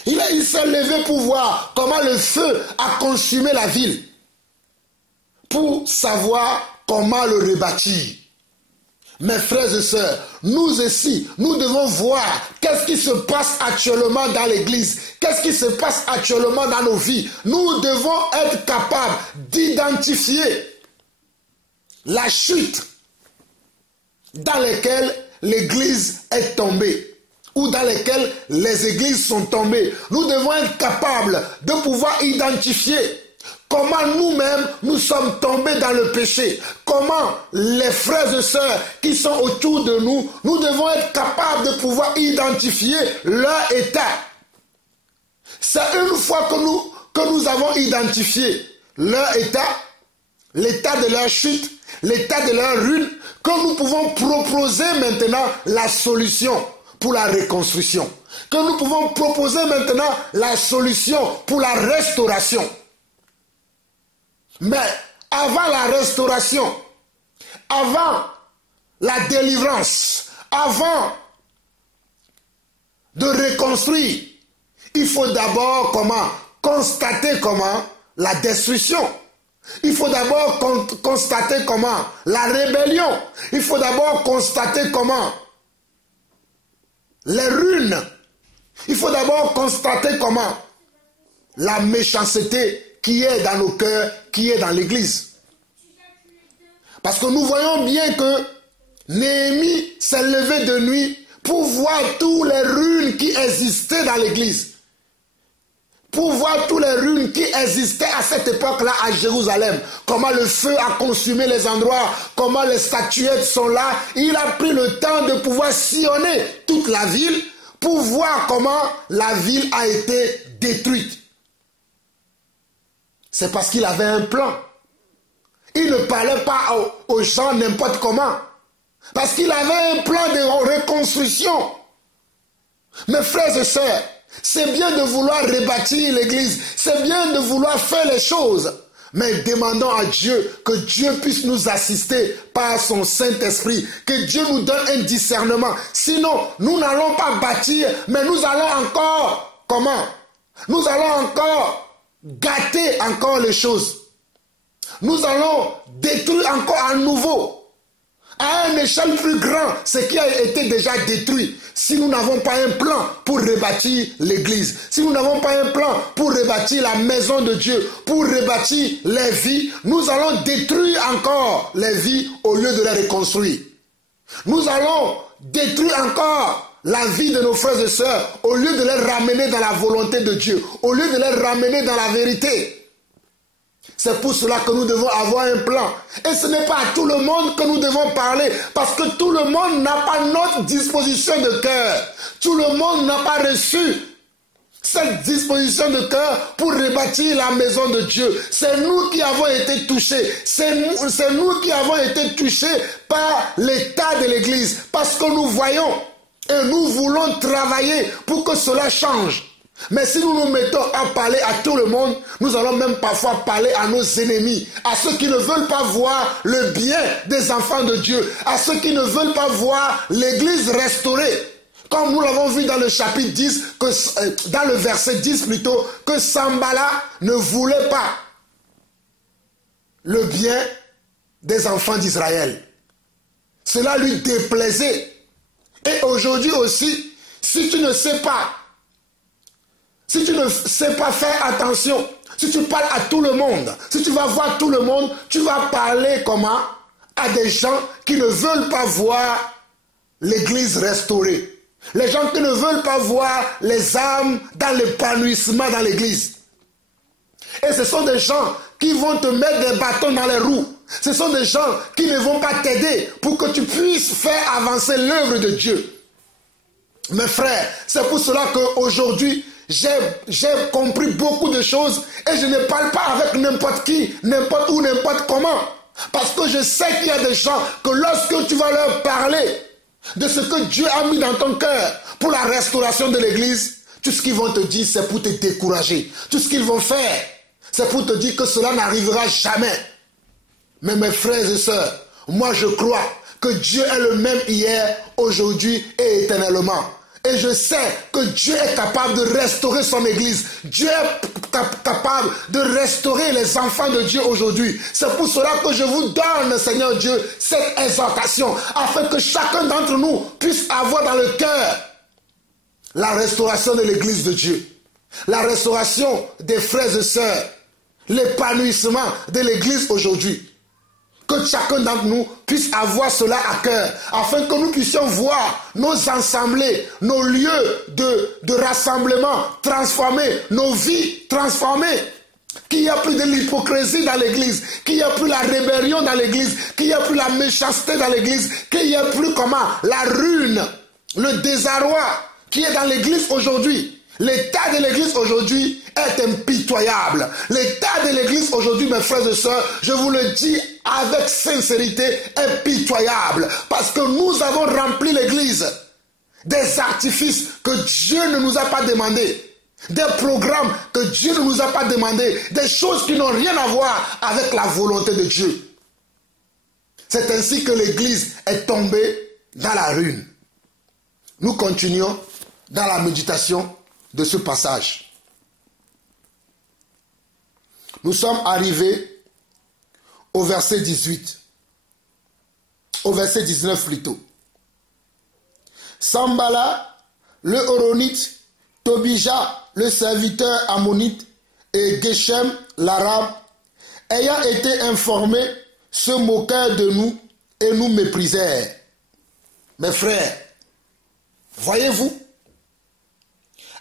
Il s'est levé pour voir comment le feu a consumé la ville. Pour savoir comment le rebâtir. Mes frères et sœurs, nous aussi, nous devons voir qu'est-ce qui se passe actuellement dans l'église, qu'est-ce qui se passe actuellement dans nos vies. Nous devons être capables d'identifier la chute dans laquelle l'église est tombée ou dans laquelle les églises sont tombées. Nous devons être capables de pouvoir identifier comment nous-mêmes nous sommes tombés dans le péché. Comment les frères et sœurs qui sont autour de nous, nous devons être capables de pouvoir identifier leur état. C'est une fois que nous avons identifié leur état, l'état de leur chute, l'état de leur ruine, que nous pouvons proposer maintenant la solution pour la reconstruction. Que nous pouvons proposer maintenant la solution pour la restauration. Mais avant la restauration, avant la délivrance, avant de reconstruire, il faut d'abord constater la destruction. Il faut d'abord constater la rébellion. Il faut d'abord constater les ruines. Il faut d'abord constater la méchanceté qui est dans nos cœurs, qui est dans l'église. Parce que nous voyons bien que Néhémie s'est levé de nuit pour voir tous les ruines qui existaient dans l'église. Pour voir tous les ruines qui existaient à cette époque-là à Jérusalem. Comment le feu a consumé les endroits, comment les statuettes sont là. Il a pris le temps de pouvoir sillonner toute la ville pour voir comment la ville a été détruite. C'est parce qu'il avait un plan. Il ne parlait pas aux gens n'importe comment. Parce qu'il avait un plan de reconstruction. Mes frères et sœurs, c'est bien de vouloir rebâtir l'église. C'est bien de vouloir faire les choses. mais demandons à Dieu que Dieu puisse nous assister par son Saint-Esprit, que Dieu nous donne un discernement. Sinon, nous n'allons pas bâtir, mais nous allons encore, comment? Nous allons encore gâter encore les choses. Nous allons détruire encore à nouveau, à une échelle plus grande, ce qui a été déjà détruit. Si nous n'avons pas un plan pour rebâtir l'église, si nous n'avons pas un plan pour rebâtir la maison de Dieu, pour rebâtir les vies, nous allons détruire encore les vies au lieu de les reconstruire. Nous allons détruire encore la vie de nos frères et sœurs au lieu de les ramener dans la volonté de Dieu, au lieu de les ramener dans la vérité. C'est pour cela que nous devons avoir un plan. Et ce n'est pas à tout le monde que nous devons parler, parce que tout le monde n'a pas notre disposition de cœur. Tout le monde n'a pas reçu cette disposition de cœur pour rebâtir la maison de Dieu. C'est nous qui avons été touchés. C'est nous qui avons été touchés par l'état de l'Église, parce que nous voyons et nous voulons travailler pour que cela change. Mais si nous nous mettons à parler à tout le monde, nous allons même parfois parler à nos ennemis, à ceux qui ne veulent pas voir le bien des enfants de Dieu, à ceux qui ne veulent pas voir l'Église restaurée. Comme nous l'avons vu dans le chapitre 10, dans le verset 10 plutôt, que Sanballat ne voulait pas le bien des enfants d'Israël. Cela lui déplaisait. Et aujourd'hui aussi, si tu ne sais pas faire attention, si tu parles à tout le monde, si tu vas voir tout le monde, tu vas parler comment? À des gens qui ne veulent pas voir l'église restaurée. Les gens qui ne veulent pas voir les âmes dans l'épanouissement dans l'église. Et ce sont des gens qui vont te mettre des bâtons dans les roues. Ce sont des gens qui ne vont pas t'aider pour que tu puisses faire avancer l'œuvre de Dieu. Mes frères, c'est pour cela qu'aujourd'hui, j'ai compris beaucoup de choses et je ne parle pas avec n'importe qui, n'importe où, n'importe comment. Parce que je sais qu'il y a des gens que lorsque tu vas leur parler de ce que Dieu a mis dans ton cœur pour la restauration de l'église, tout ce qu'ils vont te dire, c'est pour te décourager. Tout ce qu'ils vont faire, c'est pour te dire que cela n'arrivera jamais. Mais mes frères et sœurs, moi je crois que Dieu est le même hier, aujourd'hui et éternellement. Et je sais que Dieu est capable de restaurer son église. Dieu est capable de restaurer les enfants de Dieu aujourd'hui. C'est pour cela que je vous donne, Seigneur Dieu, cette exhortation, afin que chacun d'entre nous puisse avoir dans le cœur la restauration de l'église de Dieu, la restauration des frères et sœurs, l'épanouissement de l'église aujourd'hui. Que chacun d'entre nous puisse avoir cela à cœur, afin que nous puissions voir nos assemblées, nos lieux de rassemblement transformés, nos vies transformées. Qu'il n'y a plus de l'hypocrisie dans l'église, qu'il n'y a plus la rébellion dans l'église, qu'il n'y a plus la méchanceté dans l'église, qu'il n'y a plus comment la ruine, le désarroi qui est dans l'église aujourd'hui. L'état de l'église aujourd'hui est impitoyable. L'état de l'église aujourd'hui, mes frères et sœurs, je vous le dis avec sincérité, est pitoyable. Parce que nous avons rempli l'église des artifices que Dieu ne nous a pas demandé, des programmes que Dieu ne nous a pas demandé, des choses qui n'ont rien à voir avec la volonté de Dieu. C'est ainsi que l'église est tombée dans la ruine. Nous continuons dans la méditation de ce passage. Nous sommes arrivés au verset 18, au verset 19 plutôt. Sanballat, le Horonite, Tobija, le serviteur ammonite, et Geshem, l'arabe, ayant été informés, se moquèrent de nous et nous méprisèrent. Mes frères, voyez-vous,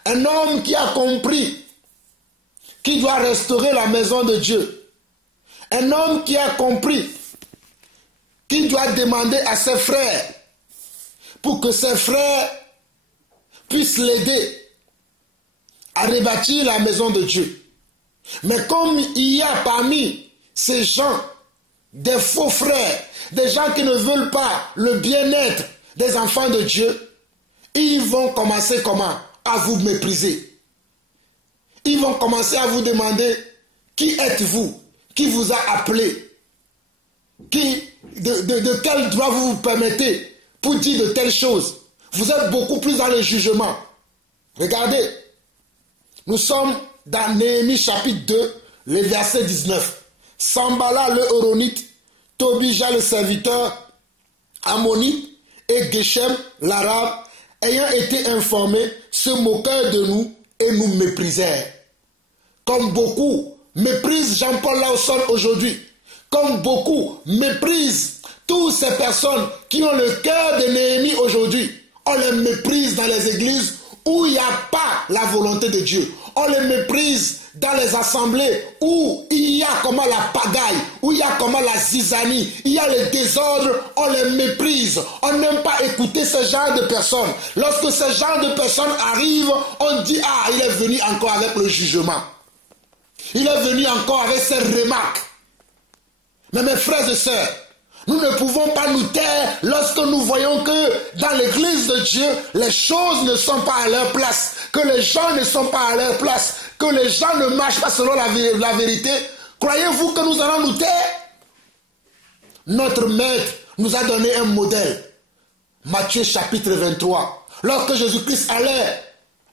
un homme qui a compris qu'il doit restaurer la maison de Dieu, un homme qui a compris qu'il doit demander à ses frères pour que ses frères puissent l'aider à rebâtir la maison de Dieu. Mais comme il y a parmi ces gens des faux frères, des gens qui ne veulent pas le bien-être des enfants de Dieu, ils vont commencer comment? À vous mépriser. Ils vont commencer à vous demander, qui êtes-vous? qui vous a appelé, de quel droit vous vous permettez pour dire de telles choses. Vous êtes beaucoup plus dans le jugement. Regardez, nous sommes dans Néhémie chapitre 2, le verset 19. Sambala le Horonite, Tobija le serviteur ammonite et Geshem l'arabe, ayant été informés, se moquèrent de nous et nous méprisèrent. Comme beaucoup méprisent Jean-Paul Lawson aujourd'hui, comme beaucoup méprisent toutes ces personnes qui ont le cœur de Néhémie aujourd'hui, on les méprise dans les églises où il n'y a pas la volonté de Dieu. On les méprise dans les assemblées où il y a comment la pagaille, où il y a comment la zizanie, il y a le désordre, on les méprise. On n'aime pas écouter ce genre de personnes. Lorsque ce genre de personnes arrivent, on dit « Ah, il est venu encore avec le jugement. Il est venu encore avec ses remarques. » Mais mes frères et sœurs, nous ne pouvons pas nous taire lorsque nous voyons que dans l'église de Dieu, les choses ne sont pas à leur place, que les gens ne sont pas à leur place, que les gens ne marchent pas selon la vérité. Croyez-vous que nous allons nous taire? Notre maître nous a donné un modèle. Matthieu chapitre 23. Lorsque Jésus-Christ allait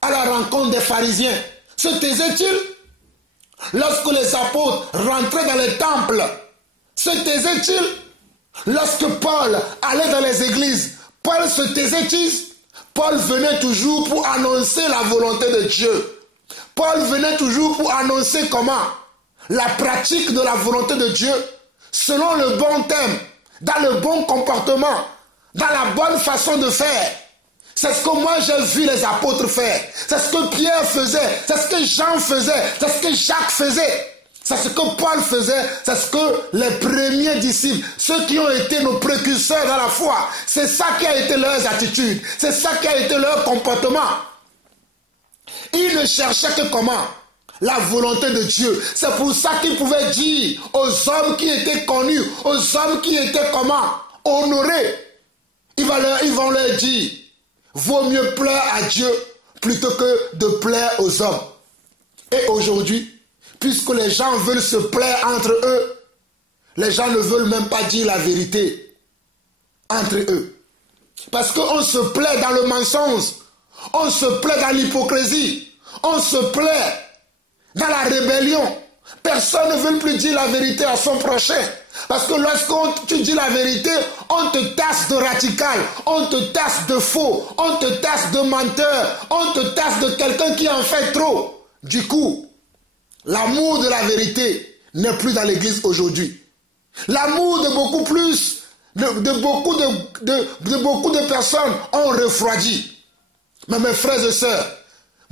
à la rencontre des pharisiens, se taisait-il? Lorsque les apôtres rentraient dans les temples, se taisait-il? Lorsque Paul allait dans les églises, Paul se taisait-il? Paul venait toujours pour annoncer la volonté de Dieu. Paul venait toujours pour annoncer comment? La pratique de la volonté de Dieu, selon le bon thème, dans le bon comportement, dans la bonne façon de faire. C'est ce que moi j'ai vu les apôtres faire. C'est ce que Pierre faisait. C'est ce que Jean faisait. C'est ce que Jacques faisait. C'est ce que Paul faisait, c'est ce que les premiers disciples, ceux qui ont été nos précurseurs dans la foi, c'est ça qui a été leurs attitudes, c'est ça qui a été leur comportement. Ils ne cherchaient que comment? La volonté de Dieu. C'est pour ça qu'ils pouvaient dire aux hommes qui étaient connus, aux hommes qui étaient comment? Honorés. Ils vont leur dire, vaut mieux plaire à Dieu plutôt que de plaire aux hommes. Et aujourd'hui, puisque les gens veulent se plaire entre eux, les gens ne veulent même pas dire la vérité entre eux. Parce qu'on se plaît dans le mensonge, on se plaît dans l'hypocrisie, on se plaît dans la rébellion. Personne ne veut plus dire la vérité à son prochain. Parce que lorsque tu dis la vérité, on te tasse de radical, on te tasse de faux, on te tasse de menteur, on te tasse de quelqu'un qui en fait trop. Du coup, l'amour de la vérité n'est plus dans l'église aujourd'hui. L'amour de beaucoup plus, de beaucoup de personnes ont refroidi. Mais mes frères et sœurs,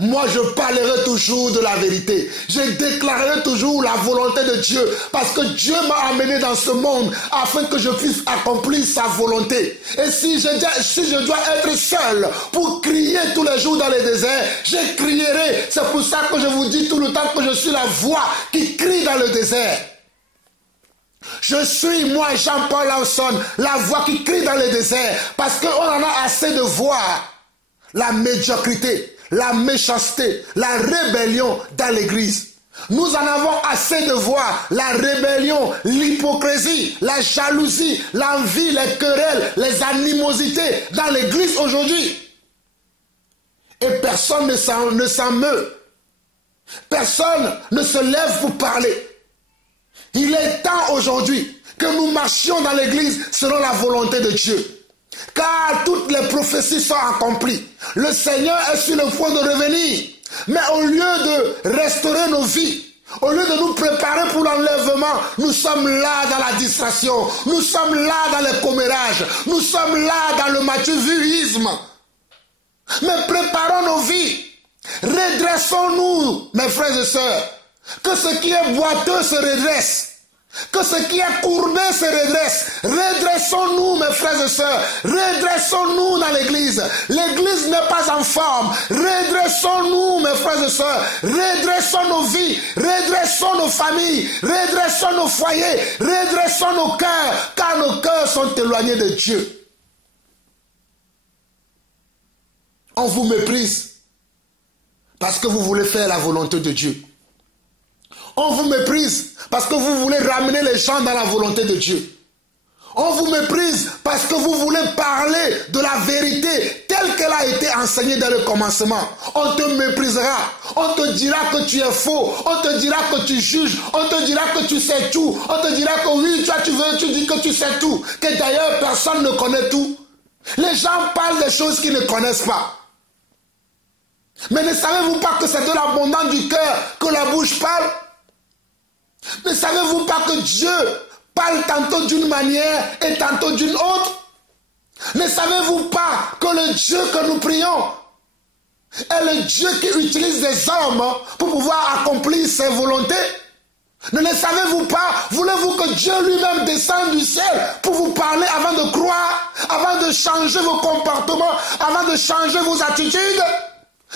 moi je parlerai toujours de la vérité. Je déclarerai toujours la volonté de Dieu. Parce que Dieu m'a amené dans ce monde afin que je puisse accomplir sa volonté. Et si je dois être seul pour crier tous les jours dans le désert, je crierai. C'est pour ça que je vous dis tout le temps que je suis la voix qui crie dans le désert. Je suis, moi, Jean-Paul Lawson, la voix qui crie dans le désert. Parce qu'on en a assez de voir la médiocrité, la méchanceté, la rébellion dans l'église. Nous en avons assez de voir la rébellion, l'hypocrisie, la jalousie, l'envie, les querelles, les animosités dans l'église aujourd'hui. Et personne ne s'en meut. Personne ne se lève pour parler. Il est temps aujourd'hui que nous marchions dans l'église selon la volonté de Dieu. Car toutes les prophéties sont accomplies. Le Seigneur est sur le point de revenir. Mais au lieu de restaurer nos vies, au lieu de nous préparer pour l'enlèvement, nous sommes là dans la distraction. Nous sommes là dans les commérages. Nous sommes là dans le mathuvisme. Mais préparons nos vies. Redressons-nous, mes frères et sœurs. Que ce qui est boiteux se redresse. Que ce qui est courbé se redresse. Redressons-nous, mes frères et sœurs. Redressons-nous dans l'église. L'église n'est pas en forme. Redressons-nous, mes frères et sœurs. Redressons nos vies. Redressons nos familles. Redressons nos foyers. Redressons nos cœurs. Car nos cœurs sont éloignés de Dieu. On vous méprise parce que vous voulez faire la volonté de Dieu. On vous méprise parce que vous voulez ramener les gens dans la volonté de Dieu. On vous méprise parce que vous voulez parler de la vérité telle qu'elle a été enseignée dans le commencement. On te méprisera. On te dira que tu es faux. On te dira que tu juges. On te dira que tu sais tout. On te dira que oui, toi tu dis que tu sais tout. Que d'ailleurs personne ne connaît tout. Les gens parlent des choses qu'ils ne connaissent pas. Mais ne savez-vous pas que c'est de l'abondance du cœur que la bouche parle? Ne savez-vous pas que Dieu parle tantôt d'une manière et tantôt d'une autre? Ne savez-vous pas que le Dieu que nous prions est le Dieu qui utilise des hommes pour pouvoir accomplir ses volontés? Ne le savez-vous pas? Voulez-vous que Dieu lui-même descende du ciel pour vous parler avant de croire, avant de changer vos comportements, avant de changer vos attitudes?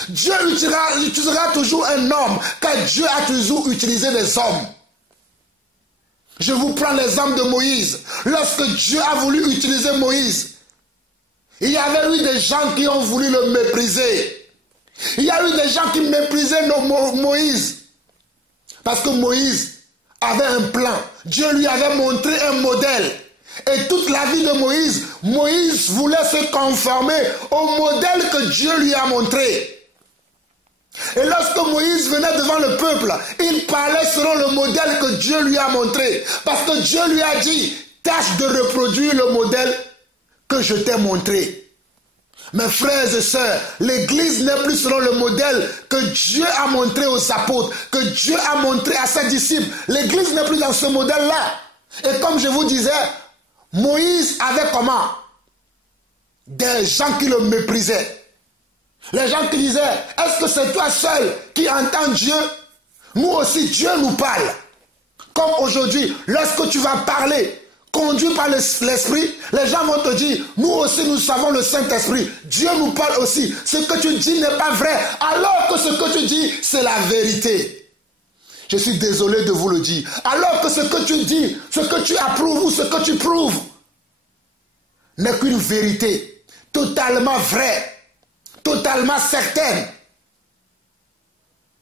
Dieu utilisera toujours un homme, car Dieu a toujours utilisé des hommes. Je vous prends l'exemple de Moïse. Lorsque Dieu a voulu utiliser Moïse, il y avait eu des gens qui ont voulu le mépriser. Il y a eu des gens qui méprisaient Moïse. Parce que Moïse avait un plan. Dieu lui avait montré un modèle. Et toute la vie de Moïse, Moïse voulait se conformer au modèle que Dieu lui a montré. Et lorsque Moïse venait devant le peuple, il parlait selon le modèle que Dieu lui a montré. Parce que Dieu lui a dit, tâche de reproduire le modèle que je t'ai montré. Mes frères et sœurs, l'église n'est plus selon le modèle que Dieu a montré aux apôtres, que Dieu a montré à ses disciples. L'église n'est plus dans ce modèle-là. Et comme je vous disais, Moïse avait comment? Des gens qui le méprisaient. Les gens qui disaient, est-ce que c'est toi seul qui entends Dieu? Nous aussi, Dieu nous parle. Comme aujourd'hui, lorsque tu vas parler, conduit par l'Esprit, les gens vont te dire, nous aussi nous savons le Saint-Esprit. Dieu nous parle aussi. Ce que tu dis n'est pas vrai, alors que ce que tu dis, c'est la vérité. Je suis désolé de vous le dire. Alors que ce que tu dis, ce que tu approuves ou ce que tu prouves, n'est qu'une vérité totalement vraie. Totalement certaine.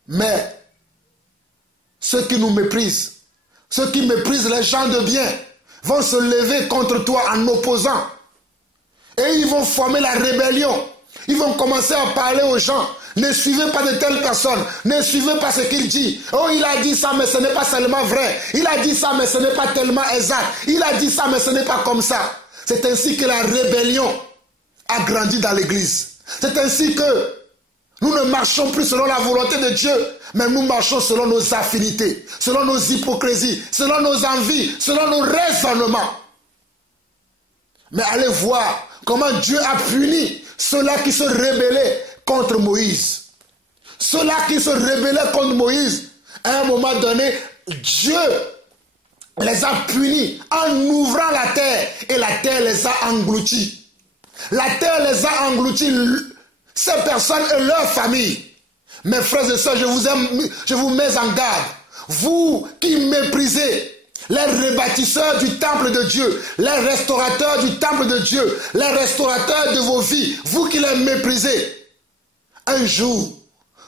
Mais ceux qui nous méprisent, ceux qui méprisent les gens de bien, vont se lever contre toi en opposant. Et ils vont former la rébellion. Ils vont commencer à parler aux gens. Ne suivez pas de telles personnes. Ne suivez pas ce qu'il dit. Oh, il a dit ça, mais ce n'est pas seulement vrai. Il a dit ça, mais ce n'est pas tellement exact. Il a dit ça, mais ce n'est pas comme ça. C'est ainsi que la rébellion a grandi dans l'église. C'est ainsi que nous ne marchons plus selon la volonté de Dieu, mais nous marchons selon nos affinités, selon nos hypocrisies, selon nos envies, selon nos raisonnements. Mais allez voir comment Dieu a puni ceux-là qui se rébellaient contre Moïse. Ceux-là qui se rébellaient contre Moïse, à un moment donné, Dieu les a punis en ouvrant la terre et la terre les a engloutis. La terre les a engloutis, ces personnes et leurs familles. Mes frères et sœurs, je vous mets en garde. Vous qui méprisez les rebâtisseurs du temple de Dieu, les restaurateurs du temple de Dieu, les restaurateurs de vos vies, vous qui les méprisez, un jour,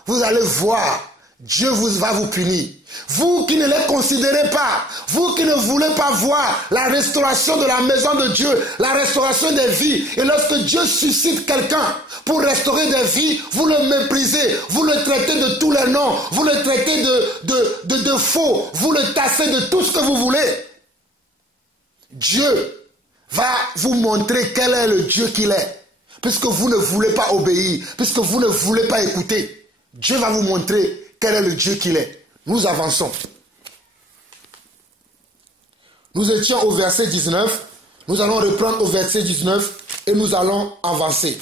vous allez voir, Dieu va vous punir. Vous qui ne les considérez pas, vous qui ne voulez pas voir la restauration de la maison de Dieu, la restauration des vies, et lorsque Dieu suscite quelqu'un pour restaurer des vies, vous le méprisez, vous le traitez de tous les noms, vous le traitez de faux, vous le tassez de tout ce que vous voulez. Dieu va vous montrer quel est le Dieu qu'il est, puisque vous ne voulez pas obéir, puisque vous ne voulez pas écouter. Dieu va vous montrer quel est le Dieu qu'il est. Nous avançons. Nous étions au verset 19. Nous allons reprendre au verset 19 et nous allons avancer.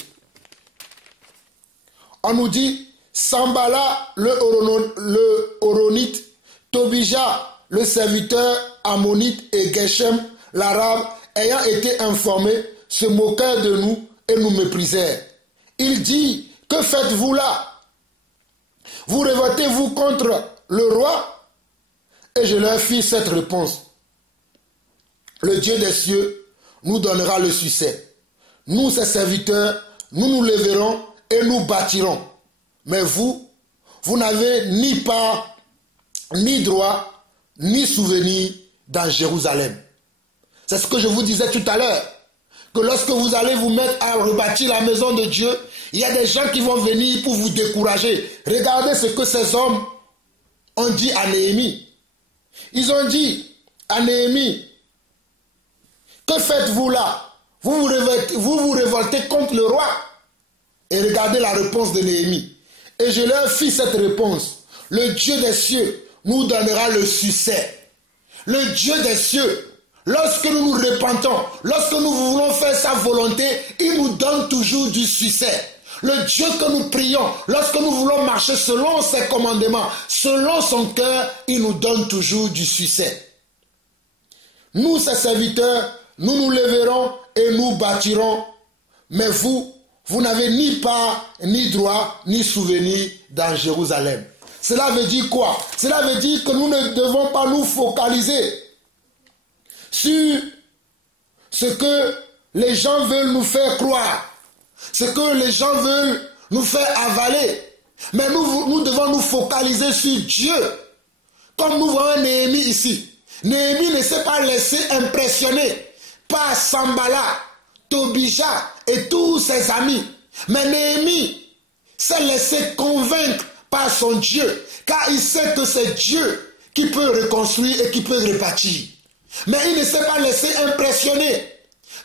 On nous dit, Sambala le Horonite, Tobija le serviteur ammonite et Geshem l'arabe, ayant été informés, se moquèrent de nous et nous méprisèrent. Il dit, que faites-vous là? Vous révoltez-vous contre le roi? Et je leur fis cette réponse. Le Dieu des cieux nous donnera le succès. Nous, ses serviteurs, nous nous lèverons et nous bâtirons. Mais vous, vous n'avez ni part ni droit, ni souvenir dans Jérusalem. C'est ce que je vous disais tout à l'heure. Que lorsque vous allez vous mettre à rebâtir la maison de Dieu, il y a des gens qui vont venir pour vous décourager. Regardez ce que ces hommes ont dit à Néhémie. Ils ont dit à Néhémie, que faites-vous là? Vous vous révoltez contre le roi. Et regardez la réponse de Néhémie. Et je leur fis cette réponse. Le Dieu des cieux nous donnera le succès. Le Dieu des cieux, lorsque nous nous repentons, lorsque nous voulons faire sa volonté, il nous donne toujours du succès. Le Dieu que nous prions, lorsque nous voulons marcher selon ses commandements, selon son cœur, il nous donne toujours du succès. Nous, ses serviteurs, nous nous lèverons et nous bâtirons. Mais vous n'avez ni part, ni droit, ni souvenir dans Jérusalem. Cela veut dire quoi? Cela veut dire que nous ne devons pas nous focaliser sur ce que les gens veulent nous faire croire, ce que les gens veulent nous faire avaler. Mais nous devons nous focaliser sur Dieu. Comme nous voyons Néhémie ici. Néhémie ne s'est pas laissé impressionner par Sambala, Tobija et tous ses amis. Mais Néhémie s'est laissé convaincre par son Dieu, car il sait que c'est Dieu qui peut reconstruire et qui peut rebâtir. Mais il ne s'est pas laissé impressionner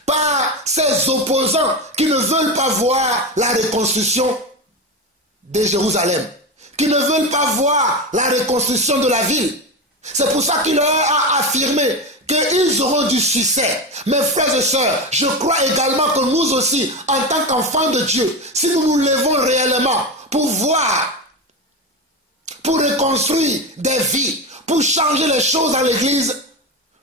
par ses opposants qui ne veulent pas voir la reconstruction de Jérusalem, qui ne veulent pas voir la reconstruction de la ville. C'est pour ça qu'il leur a affirmé qu'ils auront du succès. Mes frères et sœurs, je crois également que nous aussi, en tant qu'enfants de Dieu, si nous nous levons réellement pour voir, pour reconstruire des vies, pour changer les choses dans l'église,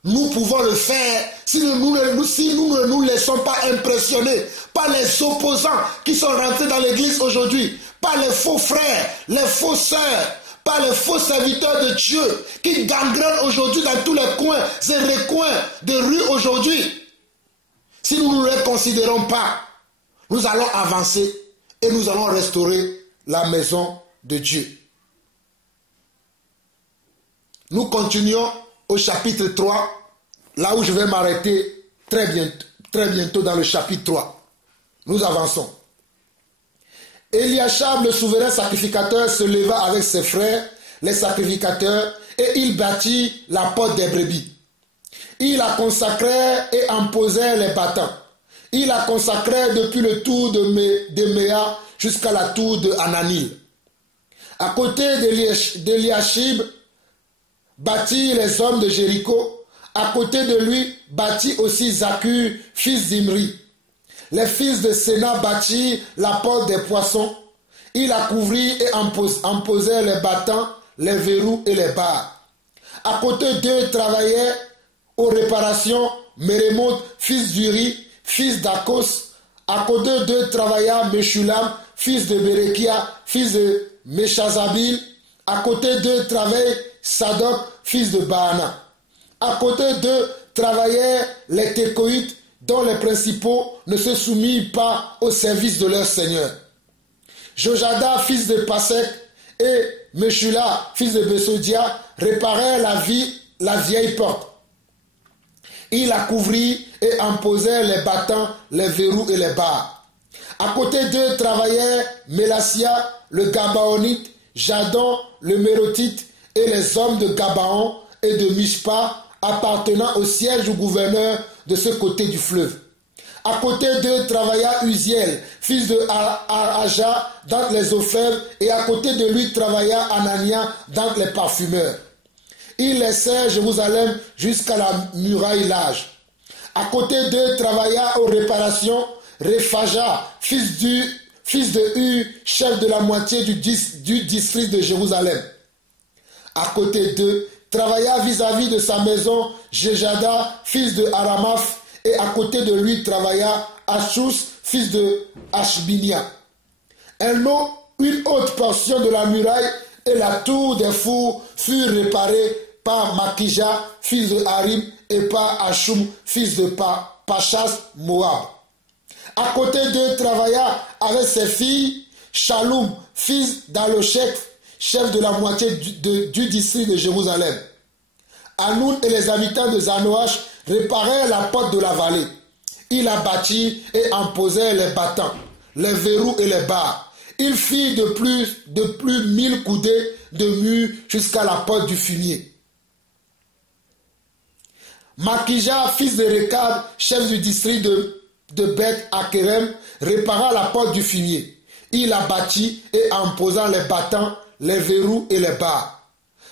nous pouvons le faire si nous ne nous laissons pas impressionner par les opposants qui sont rentrés dans l'église aujourd'hui, par les faux frères, les faux sœurs, par les faux serviteurs de Dieu qui gangrènent aujourd'hui dans tous les coins et recoins de rues aujourd'hui. Si nous ne les considérons pas, nous allons avancer et nous allons restaurer la maison de Dieu. Nous continuons au chapitre 3, là où je vais m'arrêter très bientôt dans le chapitre 3. Nous avançons. Eliachab, le souverain sacrificateur, se leva avec ses frères, les sacrificateurs, et il bâtit la porte des brebis. Il la consacrait et en posait les battants. Il la consacrait depuis le tour de Méa jusqu'à la tour de Hananil. À côté d'Eliashib, bâtit les hommes de Jéricho. À côté de lui, bâtit aussi Zakur, fils d'Imri. Les fils de Séna bâtirent la porte des poissons. Il la couvrit et en posait les battants, les verrous et les barres. À côté d'eux travaillait aux réparations Mérémoth, fils d'Uri, fils d'Akos. À côté d'eux travailla Meshulam, fils de Berekia, fils de Meshazabil. À côté d'eux travaillait Sadok, fils de Baana. À côté d'eux travaillaient les Técoïtes, dont les principaux ne se soumirent pas au service de leur Seigneur. Jojada, fils de Pasek, et Meshula, fils de Besodia, réparaient la vieille porte. Il la couvrit et en posait les battants, les verrous et les barres. À côté d'eux travaillaient Mélassia, le Gabaonite, Jadon, le Mérotite, et les hommes de Gabaon et de Mishpa, appartenant au siège du gouverneur de ce côté du fleuve. À côté d'eux travailla Uziel, fils de Araja, d'entre les Ophèbes, et à côté de lui travailla Anania, d'entre les parfumeurs. Il laissait Jérusalem jusqu'à la muraille large. À côté d'eux travailla aux réparations Rephaja, fils de Hu, chef de la moitié du district de Jérusalem. À côté d'eux travailla vis-à-vis de sa maison Jejada, fils de Aramaph, et à côté de lui travailla Ashus, fils de Ashbinia. Une autre portion de la muraille et la tour des fours furent réparées par Makija, fils de Harim, et par Ashum, fils de Pachas, Moab. À côté d'eux travailla avec ses filles Shalom, fils d'Aloshek, chef de la moitié du district de Jérusalem. Hanoun et les habitants de Zanoach réparèrent la porte de la vallée. Il la bâtit et en posèrent les battants, les verrous et les barres. Il fit de plus 1000 coudées de mur jusqu'à la porte du fumier. Makija, fils de Rekab, chef du district de Beth Akerem, répara la porte du fumier. Il la bâtit et en posant les battants, les verrous et les barres.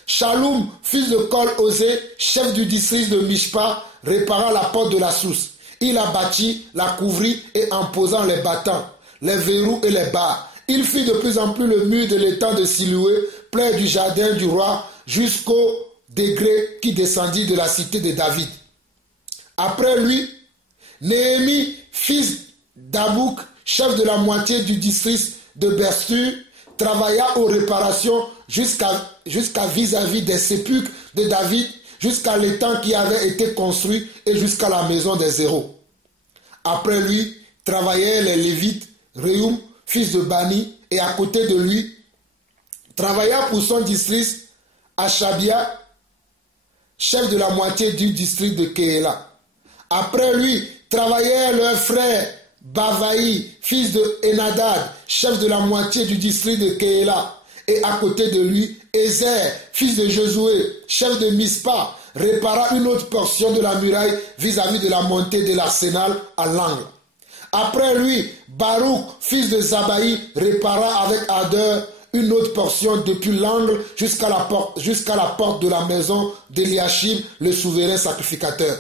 Shalom, fils de Kol-Osé, chef du district de Mishpa, répara la porte de la source. Il la bâtit, la couvrit et en posant les battants, les verrous et les barres. Il fit de plus en plus le mur de l'étang de Siloué, près du jardin du roi, jusqu'au degré qui descendit de la cité de David. Après lui, Néhémie, fils d'Abouk, chef de la moitié du district de Bersur, travailla aux réparations jusqu'à vis-à-vis des sépulcres de David, jusqu'à l'étang qui avait été construit et jusqu'à la maison des héros. Après lui, travaillaient les Lévites, Réhum, fils de Bani, et à côté de lui, travailla pour son district Achabia, chef de la moitié du district de Kéhéla. Après lui, travaillaient leurs frères Bavaï, fils de Enadad, chef de la moitié du district de Kéhéla. Et à côté de lui, Ézer, fils de Josué, chef de Mispa, répara une autre portion de la muraille vis-à-vis de la montée de l'arsenal à l'angle. Après lui, Baruch, fils de Zabaï, répara avec ardeur une autre portion depuis l'angle jusqu'à la porte de la maison d'Eliashib, le souverain sacrificateur.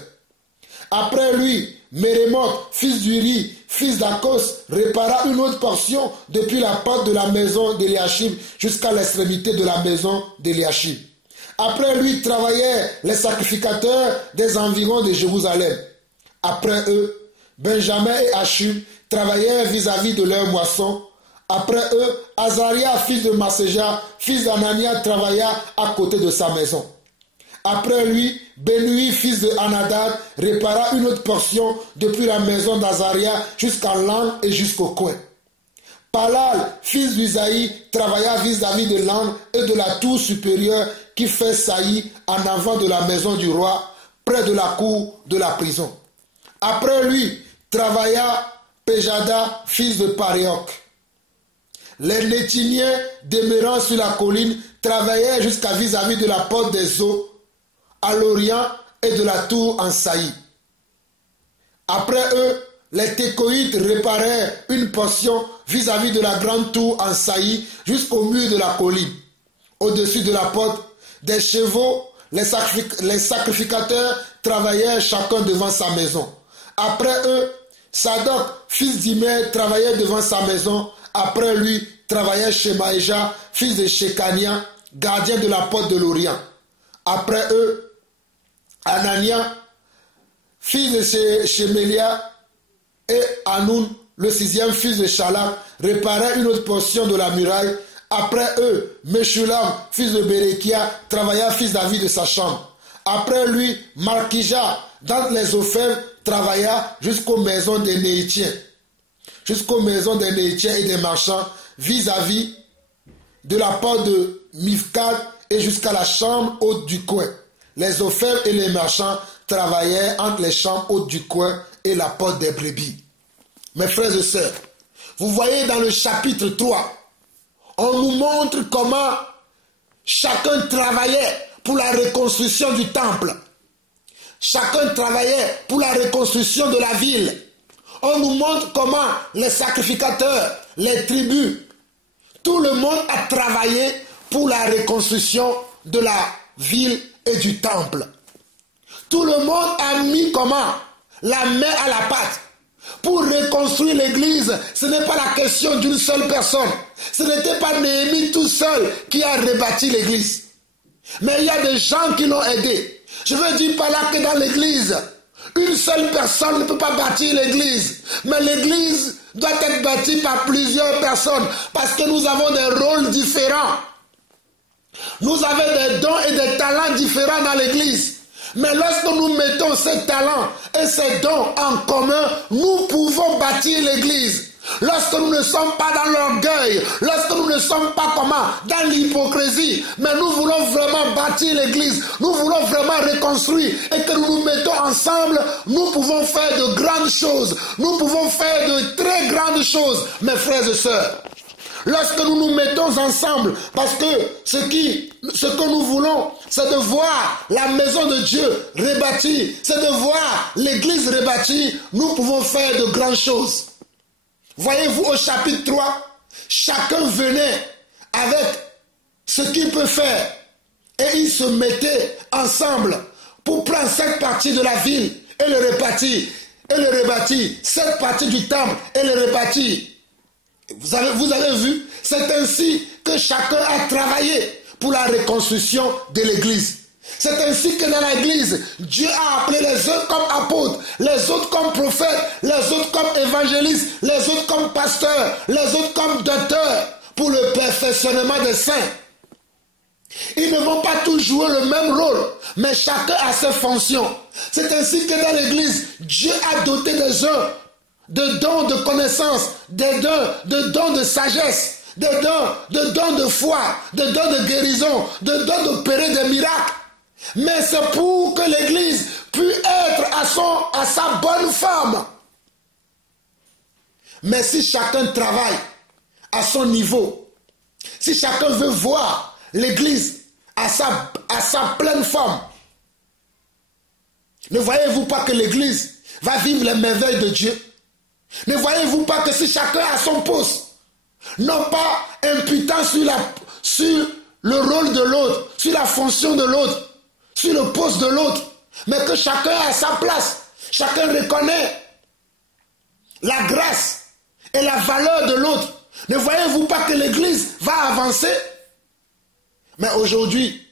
Après lui, Mérémoth, fils d'Uri, fils d'Akos, répara une autre portion depuis la porte de la maison d'Eliashib jusqu'à l'extrémité de la maison d'Eliashib. Après lui travaillaient les sacrificateurs des environs de Jérusalem. Après eux, Benjamin et Hachub travaillèrent vis-à-vis de leur moisson. Après eux, Azaria, fils de Maséja, fils d'Anania, travailla à côté de sa maison. Après lui, Benui, fils de Anadad, répara une autre portion depuis la maison d'Azaria jusqu'à l'angle et jusqu'au coin. Palal, fils d'Usaï, travailla vis-à-vis de l'angle et de la tour supérieure qui fait saillie en avant de la maison du roi, près de la cour de la prison. Après lui, travailla Péjada, fils de Paréoc. Les Nétiniens, demeurant sur la colline, travaillaient jusqu'à vis-à-vis de la porte des eaux, à l'orient et de la tour en saillie. Après eux, les Técoïtes réparèrent une portion vis-à-vis de la grande tour en saillie jusqu'au mur de la colline. Au-dessus de la porte, des chevaux, les sacrificateurs travaillaient chacun devant sa maison. Après eux, Sadok, fils d'Imer, travaillait devant sa maison. Après lui, travaillait Shemaïja, fils de Shekania, gardien de la porte de l'Orient. Après eux, Anania, fils de Shemelia, et Hanoun, le sixième fils de Shalak, réparaient une autre portion de la muraille. Après eux, Meshulam, fils de Berekia, travailla fils David de sa chambre. Après lui, Malkija, dans les Ophèbes, travailla jusqu'aux maisons des Néhétiens. Jusqu'aux maisons des Néhétiens et des marchands, vis-à-vis de la porte de Mifkad et jusqu'à la chambre haute du coin. Les Ophèbes et les marchands travaillaient entre les chambres hautes du coin et la porte des brebis. Mes frères et sœurs, vous voyez dans le chapitre 3, on nous montre comment chacun travaillait pour la reconstruction du temple. Chacun travaillait pour la reconstruction de la ville. On nous montre comment les sacrificateurs, les tribus, tout le monde a travaillé pour la reconstruction de la ville et du temple. Tout le monde a mis comment? La main à la pâte. Pour reconstruire l'église, ce n'est pas la question d'une seule personne. Ce n'était pas Néhémie tout seul qui a rebâti l'église. Mais il y a des gens qui l'ont aidé. Je veux dire par là que dans l'église, une seule personne ne peut pas bâtir l'église. Mais l'église doit être bâtie par plusieurs personnes parce que nous avons des rôles différents. Nous avons des dons et des talents différents dans l'église. Mais lorsque nous mettons ces talents et ces dons en commun, nous pouvons bâtir l'église. lorsque nous ne sommes pas dans l'orgueil, lorsque nous ne sommes pas dans l'hypocrisie, mais nous voulons vraiment bâtir l'église, nous voulons vraiment reconstruire et que nous nous mettons ensemble, nous pouvons faire de grandes choses, nous pouvons faire de très grandes choses, mes frères et sœurs. Lorsque nous nous mettons ensemble, parce que ce que nous voulons, c'est de voir la maison de Dieu rebâtie, c'est de voir l'église rebâtie, nous pouvons faire de grandes choses. Voyez-vous au chapitre 3, chacun venait avec ce qu'il peut faire et ils se mettaient ensemble pour prendre cette partie de la ville et le rebâtir, cette partie du temple et le rebâtir. Vous avez vu, c'est ainsi que chacun a travaillé pour la reconstruction de l'église. C'est ainsi que dans l'église, Dieu a appelé les uns comme apôtres, les autres comme prophètes, les autres comme évangélistes, les autres comme pasteurs, les autres comme docteurs, pour le perfectionnement des saints. Ils ne vont pas tous jouer le même rôle, mais chacun a ses fonctions. C'est ainsi que dans l'église, Dieu a doté des uns de dons de connaissance, de dons de sagesse, de dons de foi, de dons de guérison, de dons d'opérer des miracles. Mais c'est pour que l'église puisse être à sa bonne forme. Mais si chacun travaille à son niveau, si chacun veut voir l'église à sa pleine forme, ne voyez-vous pas que l'église va vivre les merveilles de Dieu? Ne voyez-vous pas que si chacun a son poste, non pas imputant sur le rôle de l'autre, sur la fonction de l'autre, sur le poste de l'autre, mais que chacun a sa place, chacun reconnaît la grâce et la valeur de l'autre. Ne voyez-vous pas que l'église va avancer? Mais aujourd'hui,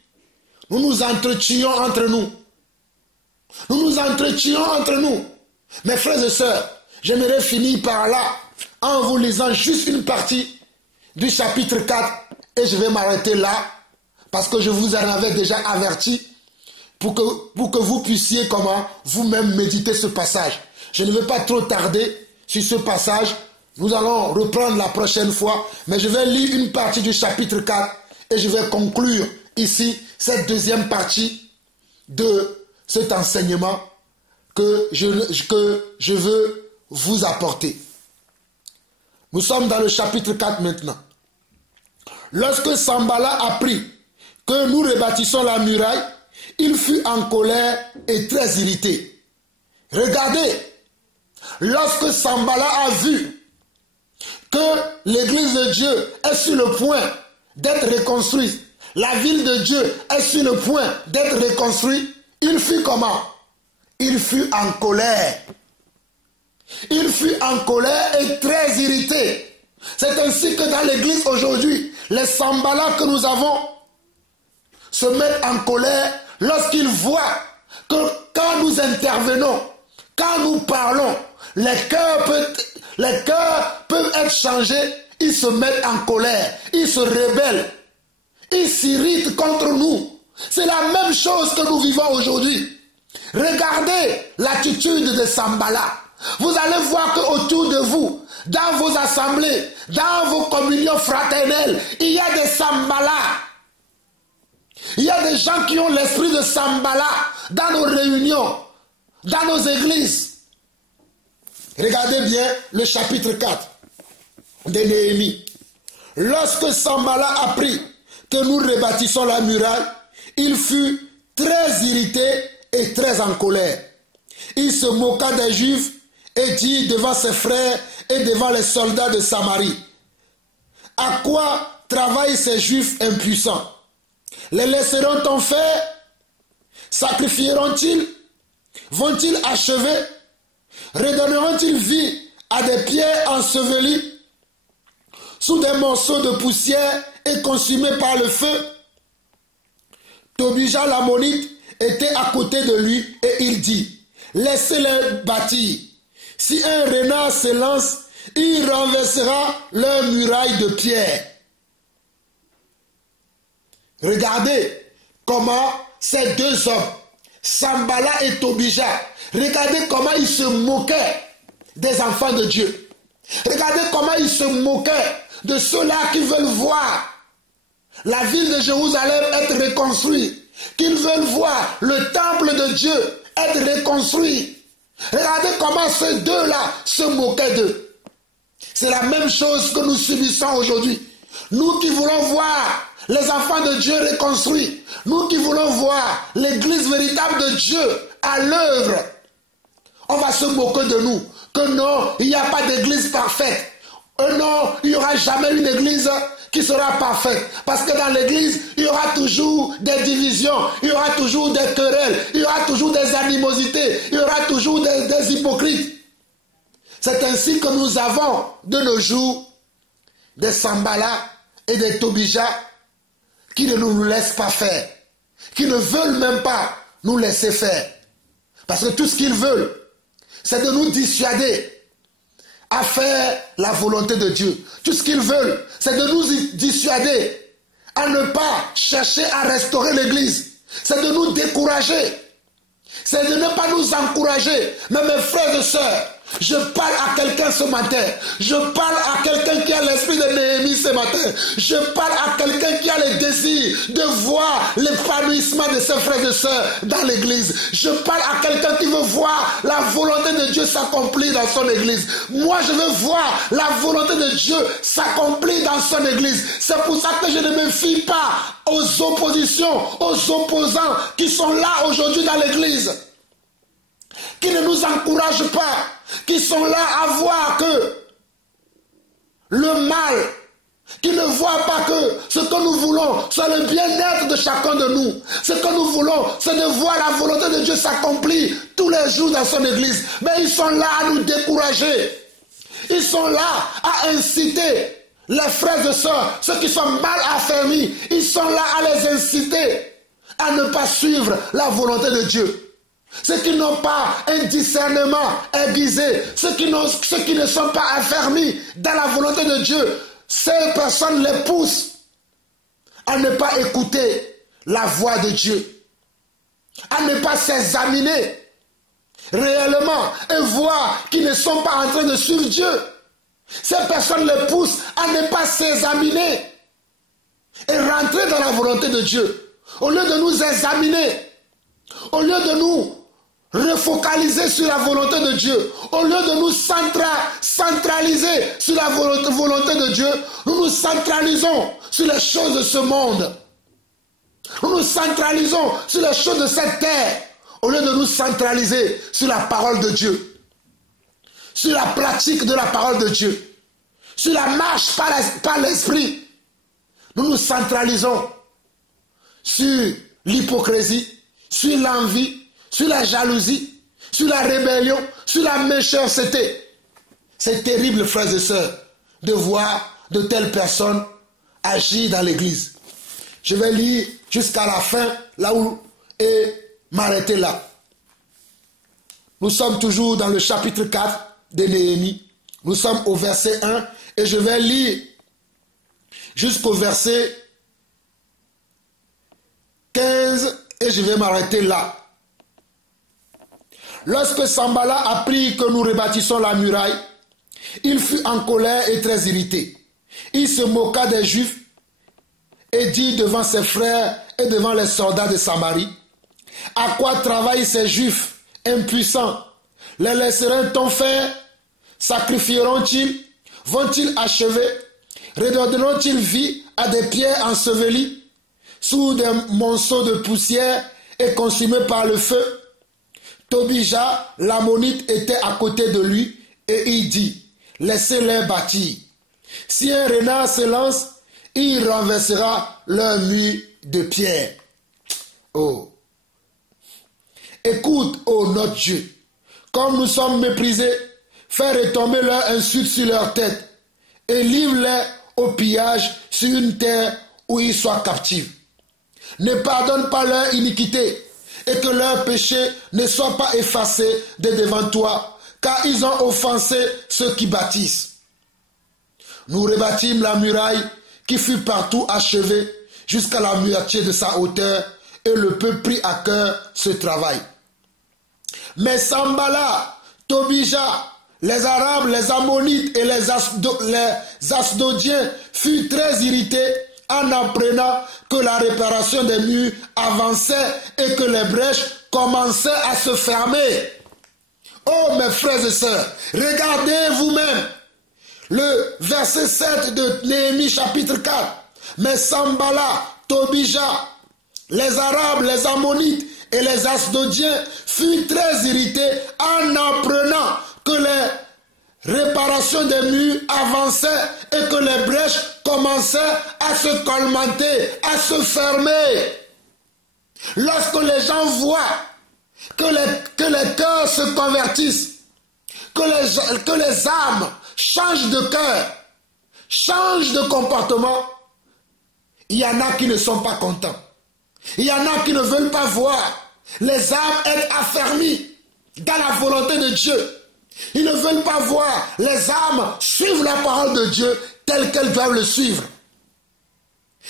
nous nous entretuons entre nous. Nous nous entretuons entre nous. Mes frères et sœurs, j'aimerais finir par là en vous lisant juste une partie du chapitre 4 et je vais m'arrêter là parce que je vous en avais déjà averti pour que vous puissiez vous-même méditer ce passage. Je ne vais pas trop tarder sur ce passage. Nous allons reprendre la prochaine fois, mais je vais lire une partie du chapitre 4 et je vais conclure ici cette deuxième partie de cet enseignement que je veux vous apporter. Nous sommes dans le chapitre 4 maintenant. Lorsque Sanballat apprit que nous rebâtissons la muraille, il fut en colère et très irrité. Regardez, lorsque Sanballat a vu que l'église de Dieu est sur le point d'être reconstruite, la ville de Dieu est sur le point d'être reconstruite, il fut comment? Il fut en colère. Il fut en colère et très irrité. C'est ainsi que dans l'église aujourd'hui, les Sanballat que nous avons se mettent en colère lorsqu'ils voient que quand nous intervenons, quand nous parlons, les cœurs peuvent être changés, ils se mettent en colère, ils se rebellent, ils s'irritent contre nous. C'est la même chose que nous vivons aujourd'hui. Regardez l'attitude de Sanballat. Vous allez voir qu'autour de vous, dans vos assemblées, dans vos communions fraternelles, il y a des Sanballat. Il y a des gens qui ont l'esprit de Sanballat dans nos réunions, dans nos églises. Regardez bien le chapitre 4 de Néhémie. Lorsque Sanballat apprit que nous rebâtissons la muraille, il fut très irrité et très en colère. Il se moqua des Juifs et dit devant ses frères et devant les soldats de Samarie: à quoi travaillent ces Juifs impuissants? Les laisseront-on faire? Sacrifieront-ils? Vont-ils achever? Redonneront-ils vie à des pierres ensevelies sous des morceaux de poussière et consumées par le feu? Tobija l'ammonite était à côté de lui et il dit: laissez-les bâtir. Si un renard se lance, il renversera leur muraille de pierre. Regardez comment ces deux hommes, Sanballat et Tobija, regardez comment ils se moquaient des enfants de Dieu. Regardez comment il se moquait de ceux-là qui veulent voir la ville de Jérusalem être reconstruite, qu'ils veulent voir le temple de Dieu être reconstruit. Regardez comment ces deux-là se moquaient d'eux. C'est la même chose que nous subissons aujourd'hui. Nous qui voulons voir les enfants de Dieu reconstruits, nous qui voulons voir l'église véritable de Dieu à l'œuvre, on va se moquer de nous. Que non, il n'y a pas d'église parfaite. Non, il n'y aura jamais une église qui sera parfaite. Parce que dans l'église, il y aura toujours des divisions, il y aura toujours des querelles, il y aura toujours des animosités, il y aura toujours des hypocrites. C'est ainsi que nous avons de nos jours des Sambala et des Tobija qui ne nous laissent pas faire, qui ne veulent même pas nous laisser faire. Parce que tout ce qu'ils veulent, c'est de nous dissuader à faire la volonté de Dieu. Tout ce qu'ils veulent, c'est de nous dissuader à ne pas chercher à restaurer l'église. C'est de nous décourager. C'est de ne pas nous encourager. Mais mes frères et sœurs, je parle à quelqu'un ce matin. Je parle à quelqu'un qui a l'esprit de Néhémie ce matin. Je parle à quelqu'un qui a le désir de voir l'épanouissement de ses frères et sœurs dans l'église. Je parle à quelqu'un qui veut voir la volonté de Dieu s'accomplir dans son église. Moi, je veux voir la volonté de Dieu s'accomplir dans son église. C'est pour ça que je ne me fie pas aux oppositions, aux opposants qui sont là aujourd'hui dans l'église, qui ne nous encouragent pas, qui sont là à voir que le mal, qui ne voient pas que ce que nous voulons, c'est le bien-être de chacun de nous. Ce que nous voulons, c'est de voir la volonté de Dieu s'accomplir tous les jours dans son église. Mais ils sont là à nous décourager. Ils sont là à inciter les frères et sœurs, ceux qui sont mal affermis, ils sont là à les inciter à ne pas suivre la volonté de Dieu. Ceux qui n'ont pas un discernement aiguisé, ceux qui ne sont pas affermis dans la volonté de Dieu, ces personnes les poussent à ne pas écouter la voix de Dieu, à ne pas s'examiner réellement et voir qu'ils ne sont pas en train de suivre Dieu. Ces personnes les poussent à ne pas s'examiner et rentrer dans la volonté de Dieu. Au lieu de nous examiner, au lieu de nous refocaliser sur la volonté de Dieu, au lieu de nous centraliser sur la volonté de Dieu, nous nous centralisons sur les choses de ce monde. Nous nous centralisons sur les choses de cette terre, au lieu de nous centraliser sur la parole de Dieu, sur la pratique de la parole de Dieu, sur la marche par l'esprit. Nous nous centralisons sur l'hypocrisie, sur l'envie, sur la jalousie, sur la rébellion, sur la méchanceté. C'est terrible, frères et sœurs, de voir de telles personnes agir dans l'église. Je vais lire jusqu'à la fin, là où, et m'arrêter là. Nous sommes toujours dans le chapitre 4 de Néhémie. Nous sommes au verset 1 et je vais lire jusqu'au verset 15 et je vais m'arrêter là. Lorsque Sambala apprit que nous rebâtissons la muraille, il fut en colère et très irrité. Il se moqua des Juifs et dit devant ses frères et devant les soldats de Samarie: à quoi travaillent ces Juifs impuissants? Les laisseront-on faire? Sacrifieront-ils? Vont-ils achever? Redonneront-ils vie à des pierres ensevelies sous des monceaux de poussière et consumées par le feu? Tobija, l'ammonite, était à côté de lui et il dit: laissez-les bâtir. Si un renard se lance, il renversera leur mur de pierre. Oh! Écoute, ô notre Dieu, comme nous sommes méprisés, fais retomber leur insulte sur leur tête et livre-les au pillage sur une terre où ils soient captifs. Ne pardonne pas leur iniquité et que leur péché ne soit pas effacé de devant toi, car ils ont offensé ceux qui bâtissent. Nous rebâtîmes la muraille qui fut partout achevée jusqu'à la moitié de sa hauteur, et le peuple prit à cœur ce travail. Mais Sambala, Tobija, les Arabes, les Ammonites et les Asdodiens furent très irrités en apprenant que la réparation des murs avançait et que les brèches commençaient à se fermer. Oh mes frères et sœurs, regardez vous-même le verset 7 de Néhémie chapitre 4. Mais Sambala, Tobija, les Arabes, les Ammonites et les Asdodiens furent très irrités en apprenant que les réparations des murs avançaient et que les brèches commençaient à se colmater, à se fermer. Lorsque les gens voient que les cœurs se convertissent, que les âmes changent de cœur, changent de comportement, il y en a qui ne sont pas contents. Il y en a qui ne veulent pas voir les âmes être affermies dans la volonté de Dieu. Ils ne veulent pas voir les âmes suivre la parole de Dieu telle qu'elles doivent le suivre.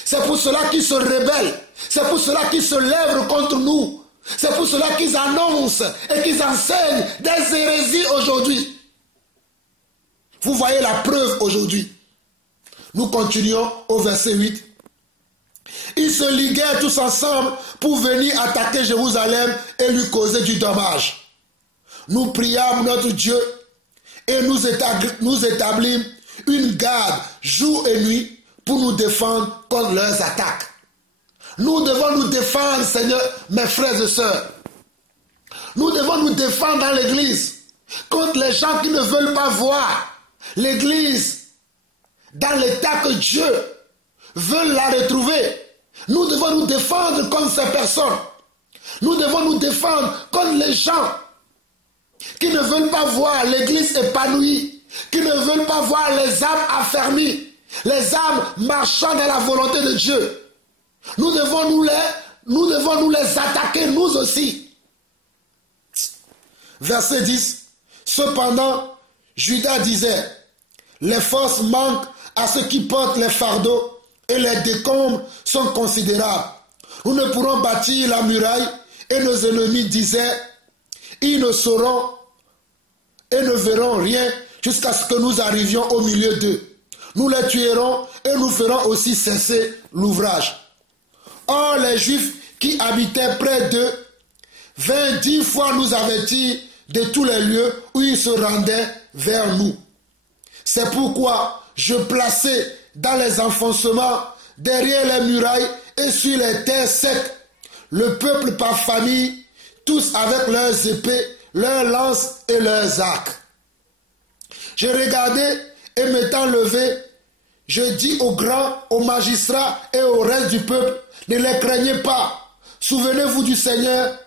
C'est pour cela qu'ils se rebellent. C'est pour cela qu'ils se lèvent contre nous. C'est pour cela qu'ils annoncent et qu'ils enseignent des hérésies aujourd'hui. Vous voyez la preuve aujourd'hui. Nous continuons au verset 8. Ils se liguèrent tous ensemble pour venir attaquer Jérusalem et lui causer du dommage. Nous priâmes notre Dieu et nous établîmes une garde jour et nuit pour nous défendre contre leurs attaques. Nous devons nous défendre, Seigneur, mes frères et sœurs. Nous devons nous défendre dans l'église contre les gens qui ne veulent pas voir l'église dans l'état que Dieu veut la retrouver. Nous devons nous défendre contre ces personnes. Nous devons nous défendre contre les gens qui ne veulent pas voir l'église épanouie, qui ne veulent pas voir les âmes affermies, les âmes marchant dans la volonté de Dieu. Nous devons nous les attaquer nous aussi. Verset 10. Cependant, Judas disait, les forces manquent à ceux qui portent les fardeaux et les décombres sont considérables. Nous ne pourrons bâtir la muraille et nos ennemis disaient, ils ne sauront et ne verront rien jusqu'à ce que nous arrivions au milieu d'eux. Nous les tuerons et nous ferons aussi cesser l'ouvrage. Or, les Juifs qui habitaient près d'eux vinrent 10 fois nous avertir de tous les lieux où ils se rendaient vers nous. C'est pourquoi je plaçai dans les enfoncements, derrière les murailles et sur les terres secs, le peuple par famille, tous avec leurs épées, leurs lances et leurs arcs. Je regardai et m'étant levé, je dis aux grands, aux magistrats et au reste du peuple, ne les craignez pas. Souvenez-vous du Seigneur,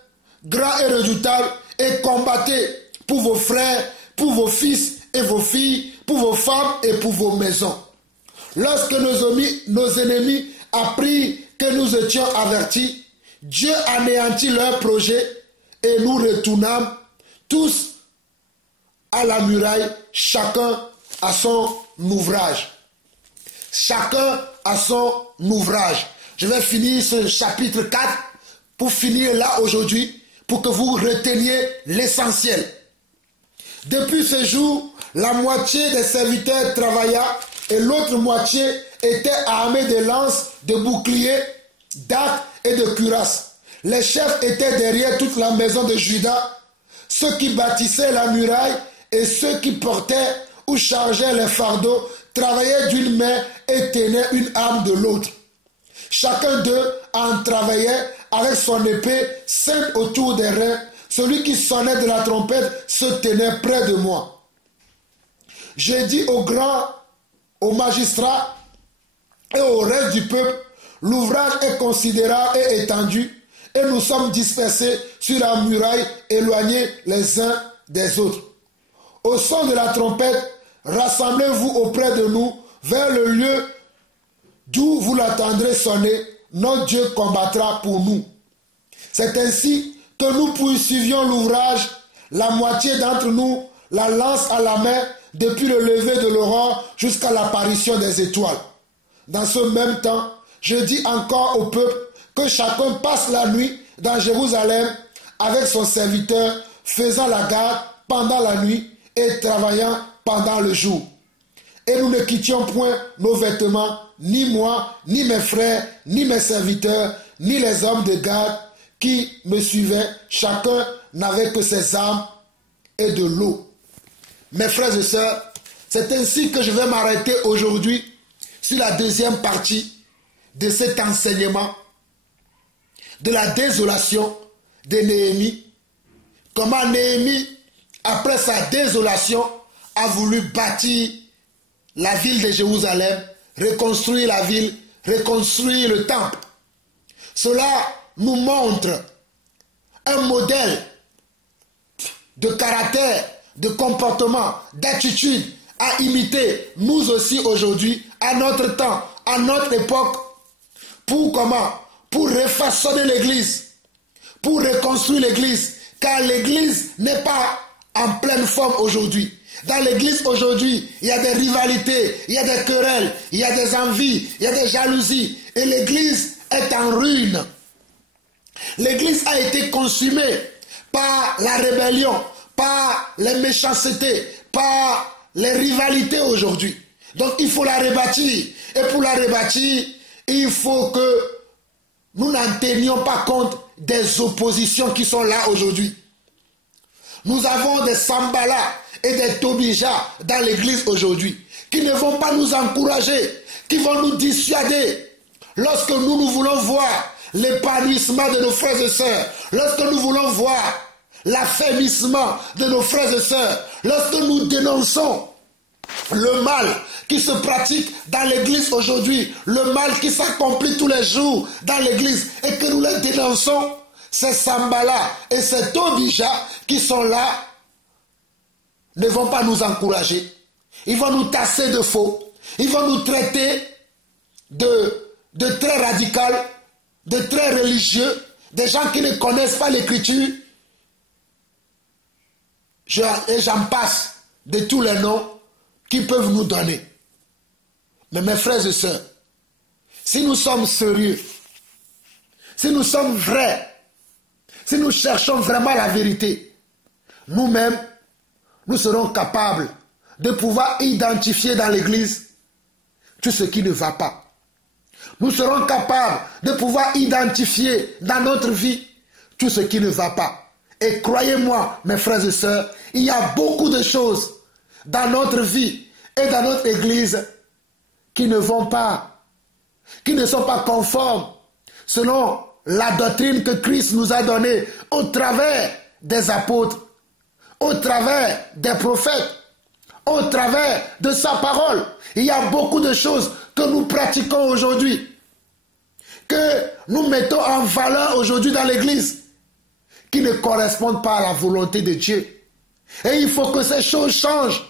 grand et redoutable, et combattez pour vos frères, pour vos fils et vos filles, pour vos femmes et pour vos maisons. Lorsque nos ennemis apprirent que nous étions avertis, Dieu anéantit leurs projets et nous retournâmes tous à la muraille, chacun à son ouvrage. Chacun à son ouvrage. Je vais finir ce chapitre 4 pour finir là aujourd'hui, pour que vous reteniez l'essentiel. Depuis ce jour, la moitié des serviteurs travailla et l'autre moitié était armée de lances, de boucliers, d'arcs et de cuirasses. Les chefs étaient derrière toute la maison de Juda, ceux qui bâtissaient la muraille et ceux qui portaient ou chargeaient les fardeaux travaillaient d'une main et tenaient une arme de l'autre. Chacun d'eux en travaillait avec son épée ceinte autour des reins. Celui qui sonnait de la trompette se tenait près de moi. J'ai dit aux grands, aux magistrats et au reste du peuple, l'ouvrage est considérable et étendu, et nous sommes dispersés sur la muraille, éloignés les uns des autres. Au son de la trompette, rassemblez-vous auprès de nous, vers le lieu d'où vous l'entendrez sonner, notre Dieu combattra pour nous. C'est ainsi que nous poursuivions l'ouvrage, la moitié d'entre nous, la lance à la main, depuis le lever de l'aurore jusqu'à l'apparition des étoiles. Dans ce même temps, je dis encore au peuple que chacun passe la nuit dans Jérusalem avec son serviteur, faisant la garde pendant la nuit et travaillant pendant le jour. Et nous ne quittions point nos vêtements, ni moi, ni mes frères, ni mes serviteurs, ni les hommes de garde qui me suivaient. Chacun n'avait que ses armes et de l'eau. Mes frères et sœurs, c'est ainsi que je vais m'arrêter aujourd'hui sur la deuxième partie de cet enseignement de la désolation de Néhémie. Comment Néhémie, après sa désolation, a voulu bâtir la ville de Jérusalem, reconstruire la ville, reconstruire le temple. Cela nous montre un modèle de caractère, de comportement, d'attitude à imiter, nous aussi aujourd'hui, à notre temps, à notre époque, pour comment? Pour refaçonner l'église, pour reconstruire l'église, car l'église n'est pas en pleine forme aujourd'hui. Dans l'église aujourd'hui, il y a des rivalités, il y a des querelles, il y a des envies, il y a des jalousies. Et l'église est en ruine. L'église a été consumée par la rébellion, par les méchancetés, par les rivalités aujourd'hui. Donc il faut la rebâtir. Et pour la rebâtir, il faut que nous n'en tenions pas compte des oppositions qui sont là aujourd'hui. Nous avons des Sambala et des Tobija dans l'église aujourd'hui, qui ne vont pas nous encourager, qui vont nous dissuader. Lorsque nous voulons voir l'épanouissement de nos frères et sœurs, lorsque nous voulons voir l'affermissement de nos frères et sœurs, lorsque nous dénonçons le mal qui se pratique dans l'église aujourd'hui, le mal qui s'accomplit tous les jours dans l'église, et que nous les dénonçons, ces Sambala et ces Tobija qui sont là ne vont pas nous encourager. Ils vont nous tasser de faux. Ils vont nous traiter de très radicaux, de très religieux, des gens qui ne connaissent pas l'écriture. Et j'en passe de tous les noms qu'ils peuvent nous donner. Mais mes frères et sœurs, si nous sommes sérieux, si nous sommes vrais, si nous cherchons vraiment la vérité, nous-mêmes, nous serons capables de pouvoir identifier dans l'église tout ce qui ne va pas. Nous serons capables de pouvoir identifier dans notre vie tout ce qui ne va pas. Et croyez-moi, mes frères et sœurs, il y a beaucoup de choses dans notre vie et dans notre église qui ne vont pas, qui ne sont pas conformes selon la doctrine que Christ nous a donnée au travers des apôtres, au travers des prophètes, au travers de sa parole. Il y a beaucoup de choses que nous pratiquons aujourd'hui, que nous mettons en valeur aujourd'hui dans l'église, qui ne correspondent pas à la volonté de Dieu. Et il faut que ces choses changent.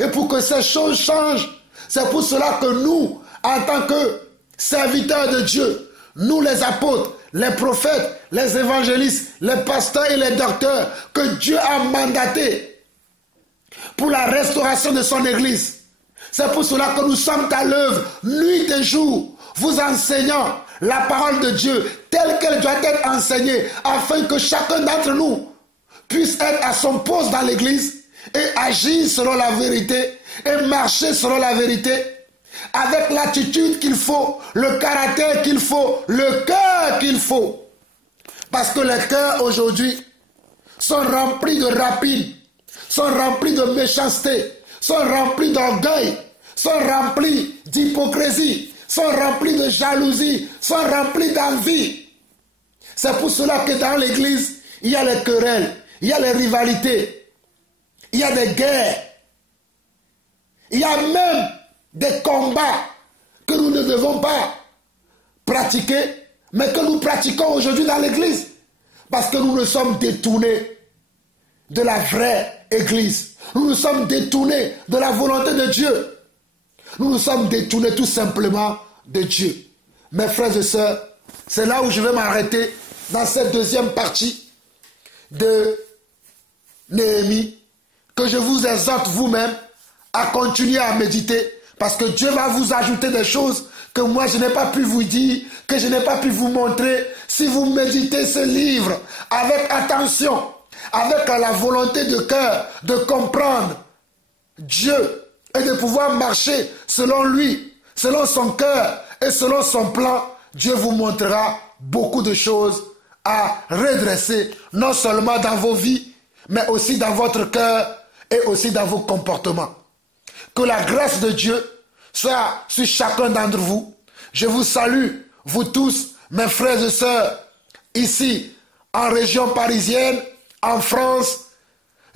Et pour que ces choses changent, c'est pour cela que nous, en tant que serviteurs de Dieu, nous les apôtres, les prophètes, les évangélistes, les pasteurs et les docteurs que Dieu a mandatés pour la restauration de son église. C'est pour cela que nous sommes à l'œuvre, nuit et jour, vous enseignant la parole de Dieu telle qu'elle doit être enseignée, afin que chacun d'entre nous puisse être à son poste dans l'église et agir selon la vérité et marcher selon la vérité, avec l'attitude qu'il faut, le caractère qu'il faut, le cœur qu'il faut. Parce que les cœurs aujourd'hui sont remplis de rapines, sont remplis de méchanceté, sont remplis d'orgueil, sont remplis d'hypocrisie, sont remplis de jalousie, sont remplis d'envie. C'est pour cela que dans l'église, il y a les querelles, il y a les rivalités, il y a des guerres, il y a même des combats que nous ne devons pas pratiquer, mais que nous pratiquons aujourd'hui dans l'église, parce que nous nous sommes détournés de la vraie église. Nous nous sommes détournés de la volonté de Dieu. Nous nous sommes détournés tout simplement de Dieu. Mes frères et sœurs, c'est là où je vais m'arrêter dans cette deuxième partie de Néhémie, que je vous exhorte vous-même à continuer à méditer, parce que Dieu va vous ajouter des choses que moi je n'ai pas pu vous dire, que je n'ai pas pu vous montrer. Si vous méditez ce livre avec attention, avec la volonté de cœur de comprendre Dieu et de pouvoir marcher selon lui, selon son cœur et selon son plan, Dieu vous montrera beaucoup de choses à redresser, non seulement dans vos vies, mais aussi dans votre cœur et aussi dans vos comportements. Que la grâce de Dieu soit sur chacun d'entre vous. Je vous salue, vous tous, mes frères et sœurs, ici, en région parisienne, en France,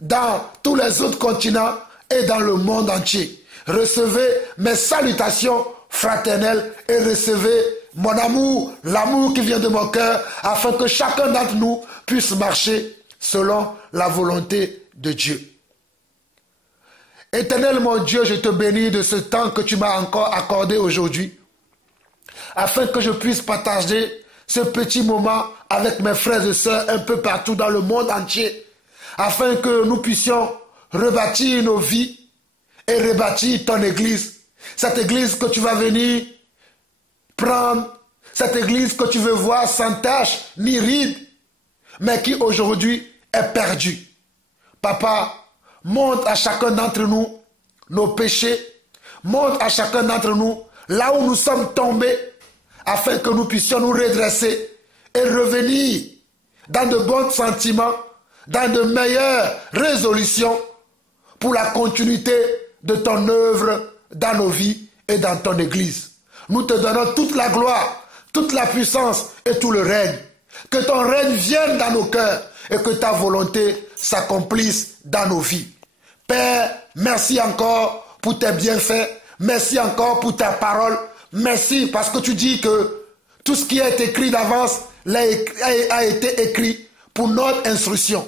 dans tous les autres continents et dans le monde entier. Recevez mes salutations fraternelles et recevez mon amour, l'amour qui vient de mon cœur, afin que chacun d'entre nous puisse marcher selon la volonté de Dieu. Éternel mon Dieu, je te bénis de ce temps que tu m'as encore accordé aujourd'hui, afin que je puisse partager ce petit moment avec mes frères et sœurs un peu partout dans le monde entier, afin que nous puissions rebâtir nos vies et rebâtir ton église. Cette église que tu vas venir prendre, cette église que tu veux voir sans tache ni ride, mais qui aujourd'hui est perdue. Papa, montre à chacun d'entre nous nos péchés, montre à chacun d'entre nous là où nous sommes tombés, afin que nous puissions nous redresser et revenir dans de bons sentiments, dans de meilleures résolutions pour la continuité de ton œuvre dans nos vies et dans ton église. Nous te donnons toute la gloire, toute la puissance et tout le règne. Que ton règne vienne dans nos cœurs et que ta volonté s'accomplisse dans nos vies. Père, merci encore pour tes bienfaits. Merci encore pour ta parole. Merci parce que tu dis que tout ce qui est écrit d'avance a été écrit pour notre instruction.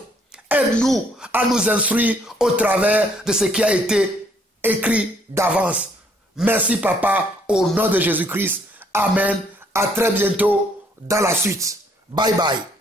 Aide-nous à nous instruire au travers de ce qui a été écrit d'avance. Merci papa, au nom de Jésus-Christ. Amen. À très bientôt dans la suite. Bye bye.